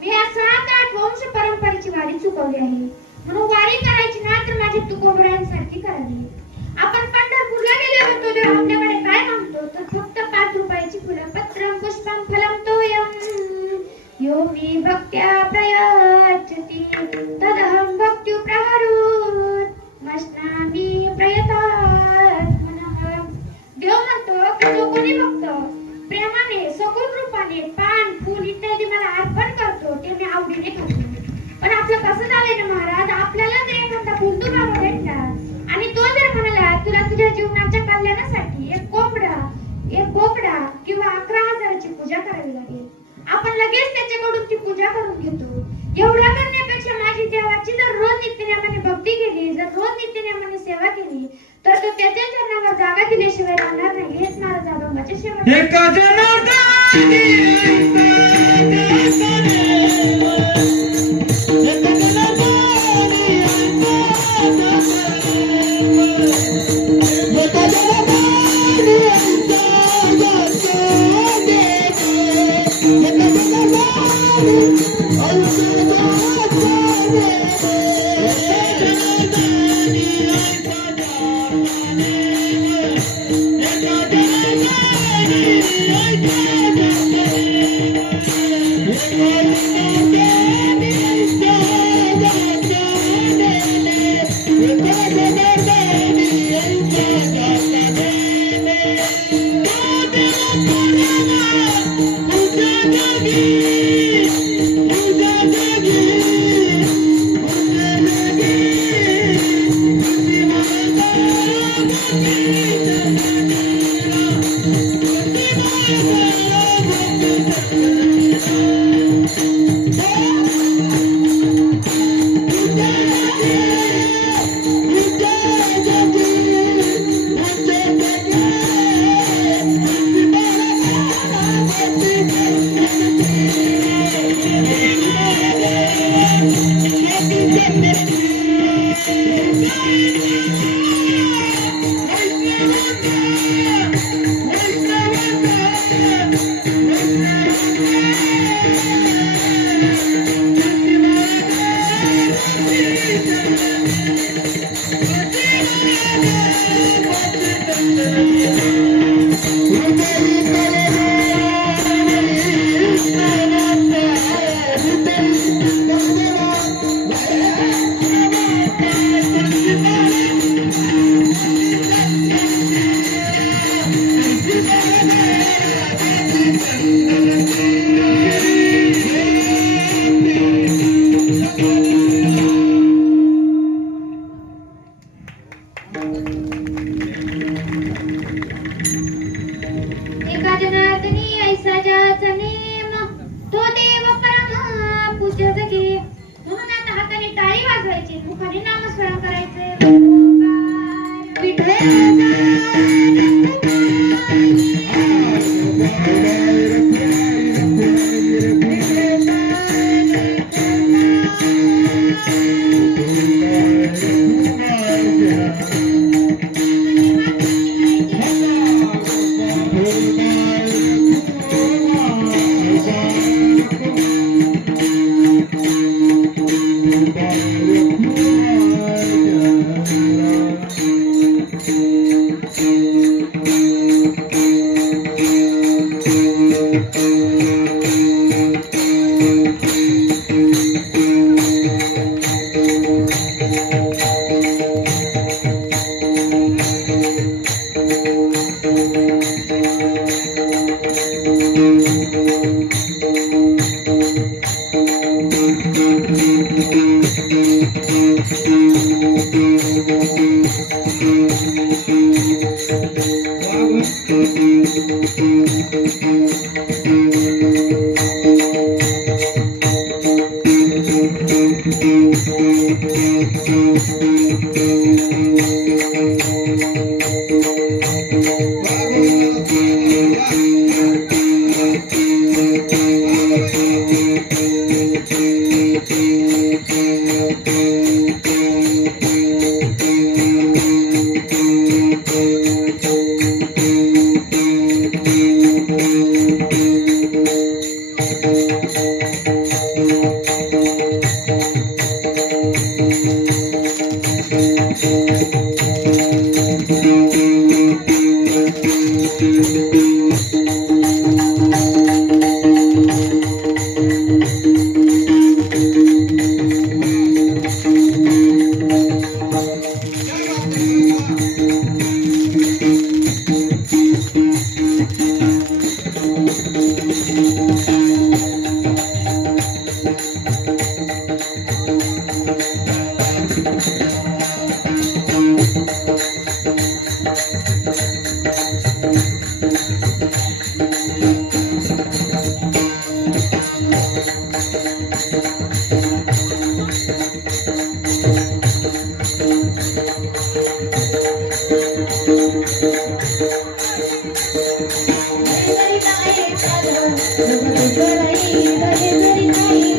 मी या 7-8 वंश परंपरेची वारी चुकवली आहे, म्हणून वारी करायची ना तर माझी तुकोबरायांसारखी करावी. आपण पंढरपूरला गेलो होतो तेव्हा आपल्याकडे काय मागतो, तर फक्त 5 रुपयाची फुलं, पत्रं पुष्पं फलं तोयं यो मे भक्त्या प्रयच्छति तदहं भक्त्युः प्रहरोत् मश्नामि प्रयतात्मनः. देव म्हणतो की जो कोणी भक्त प्रेमाने सगुण रूपाने पान फूल इत्यादी मला अर्पण करतो ते मी आवडीने खातो. पण आपलं कसं झालंय ना महाराज, आपल्याला जर एखादा बुंदू बाबा भेटला आणि तो जर म्हणाला तुला तुझ्या जीवनाच्या कल्याणासाठी एक बोकडा किंवा 11,000ची पूजा करावी लागेल, आपण लगेच त्याच्याकडून ती पूजा करून घेतो. एवढ्या करण्यापेक्षा माझी देवाची जर रोज नित्यनेमाने भक्ती केली, जर रोज नित्यनेमाने सेवा केली, तर तो त्याच्या चरणावर जागा दिल्याशिवाय राहणार नाही. हेच माझा जागोबाचे शेवट. एका जनार्दनी एका जनार्दनी ऐसा ज्याचा नेम, तो देव परम पूज्य जगे. म्हणून आता हाताने टाळी वाजवायची, मुखाने नामस्मरण करायचे. येणारी नाही काल रंग दुसरा येणारी नाही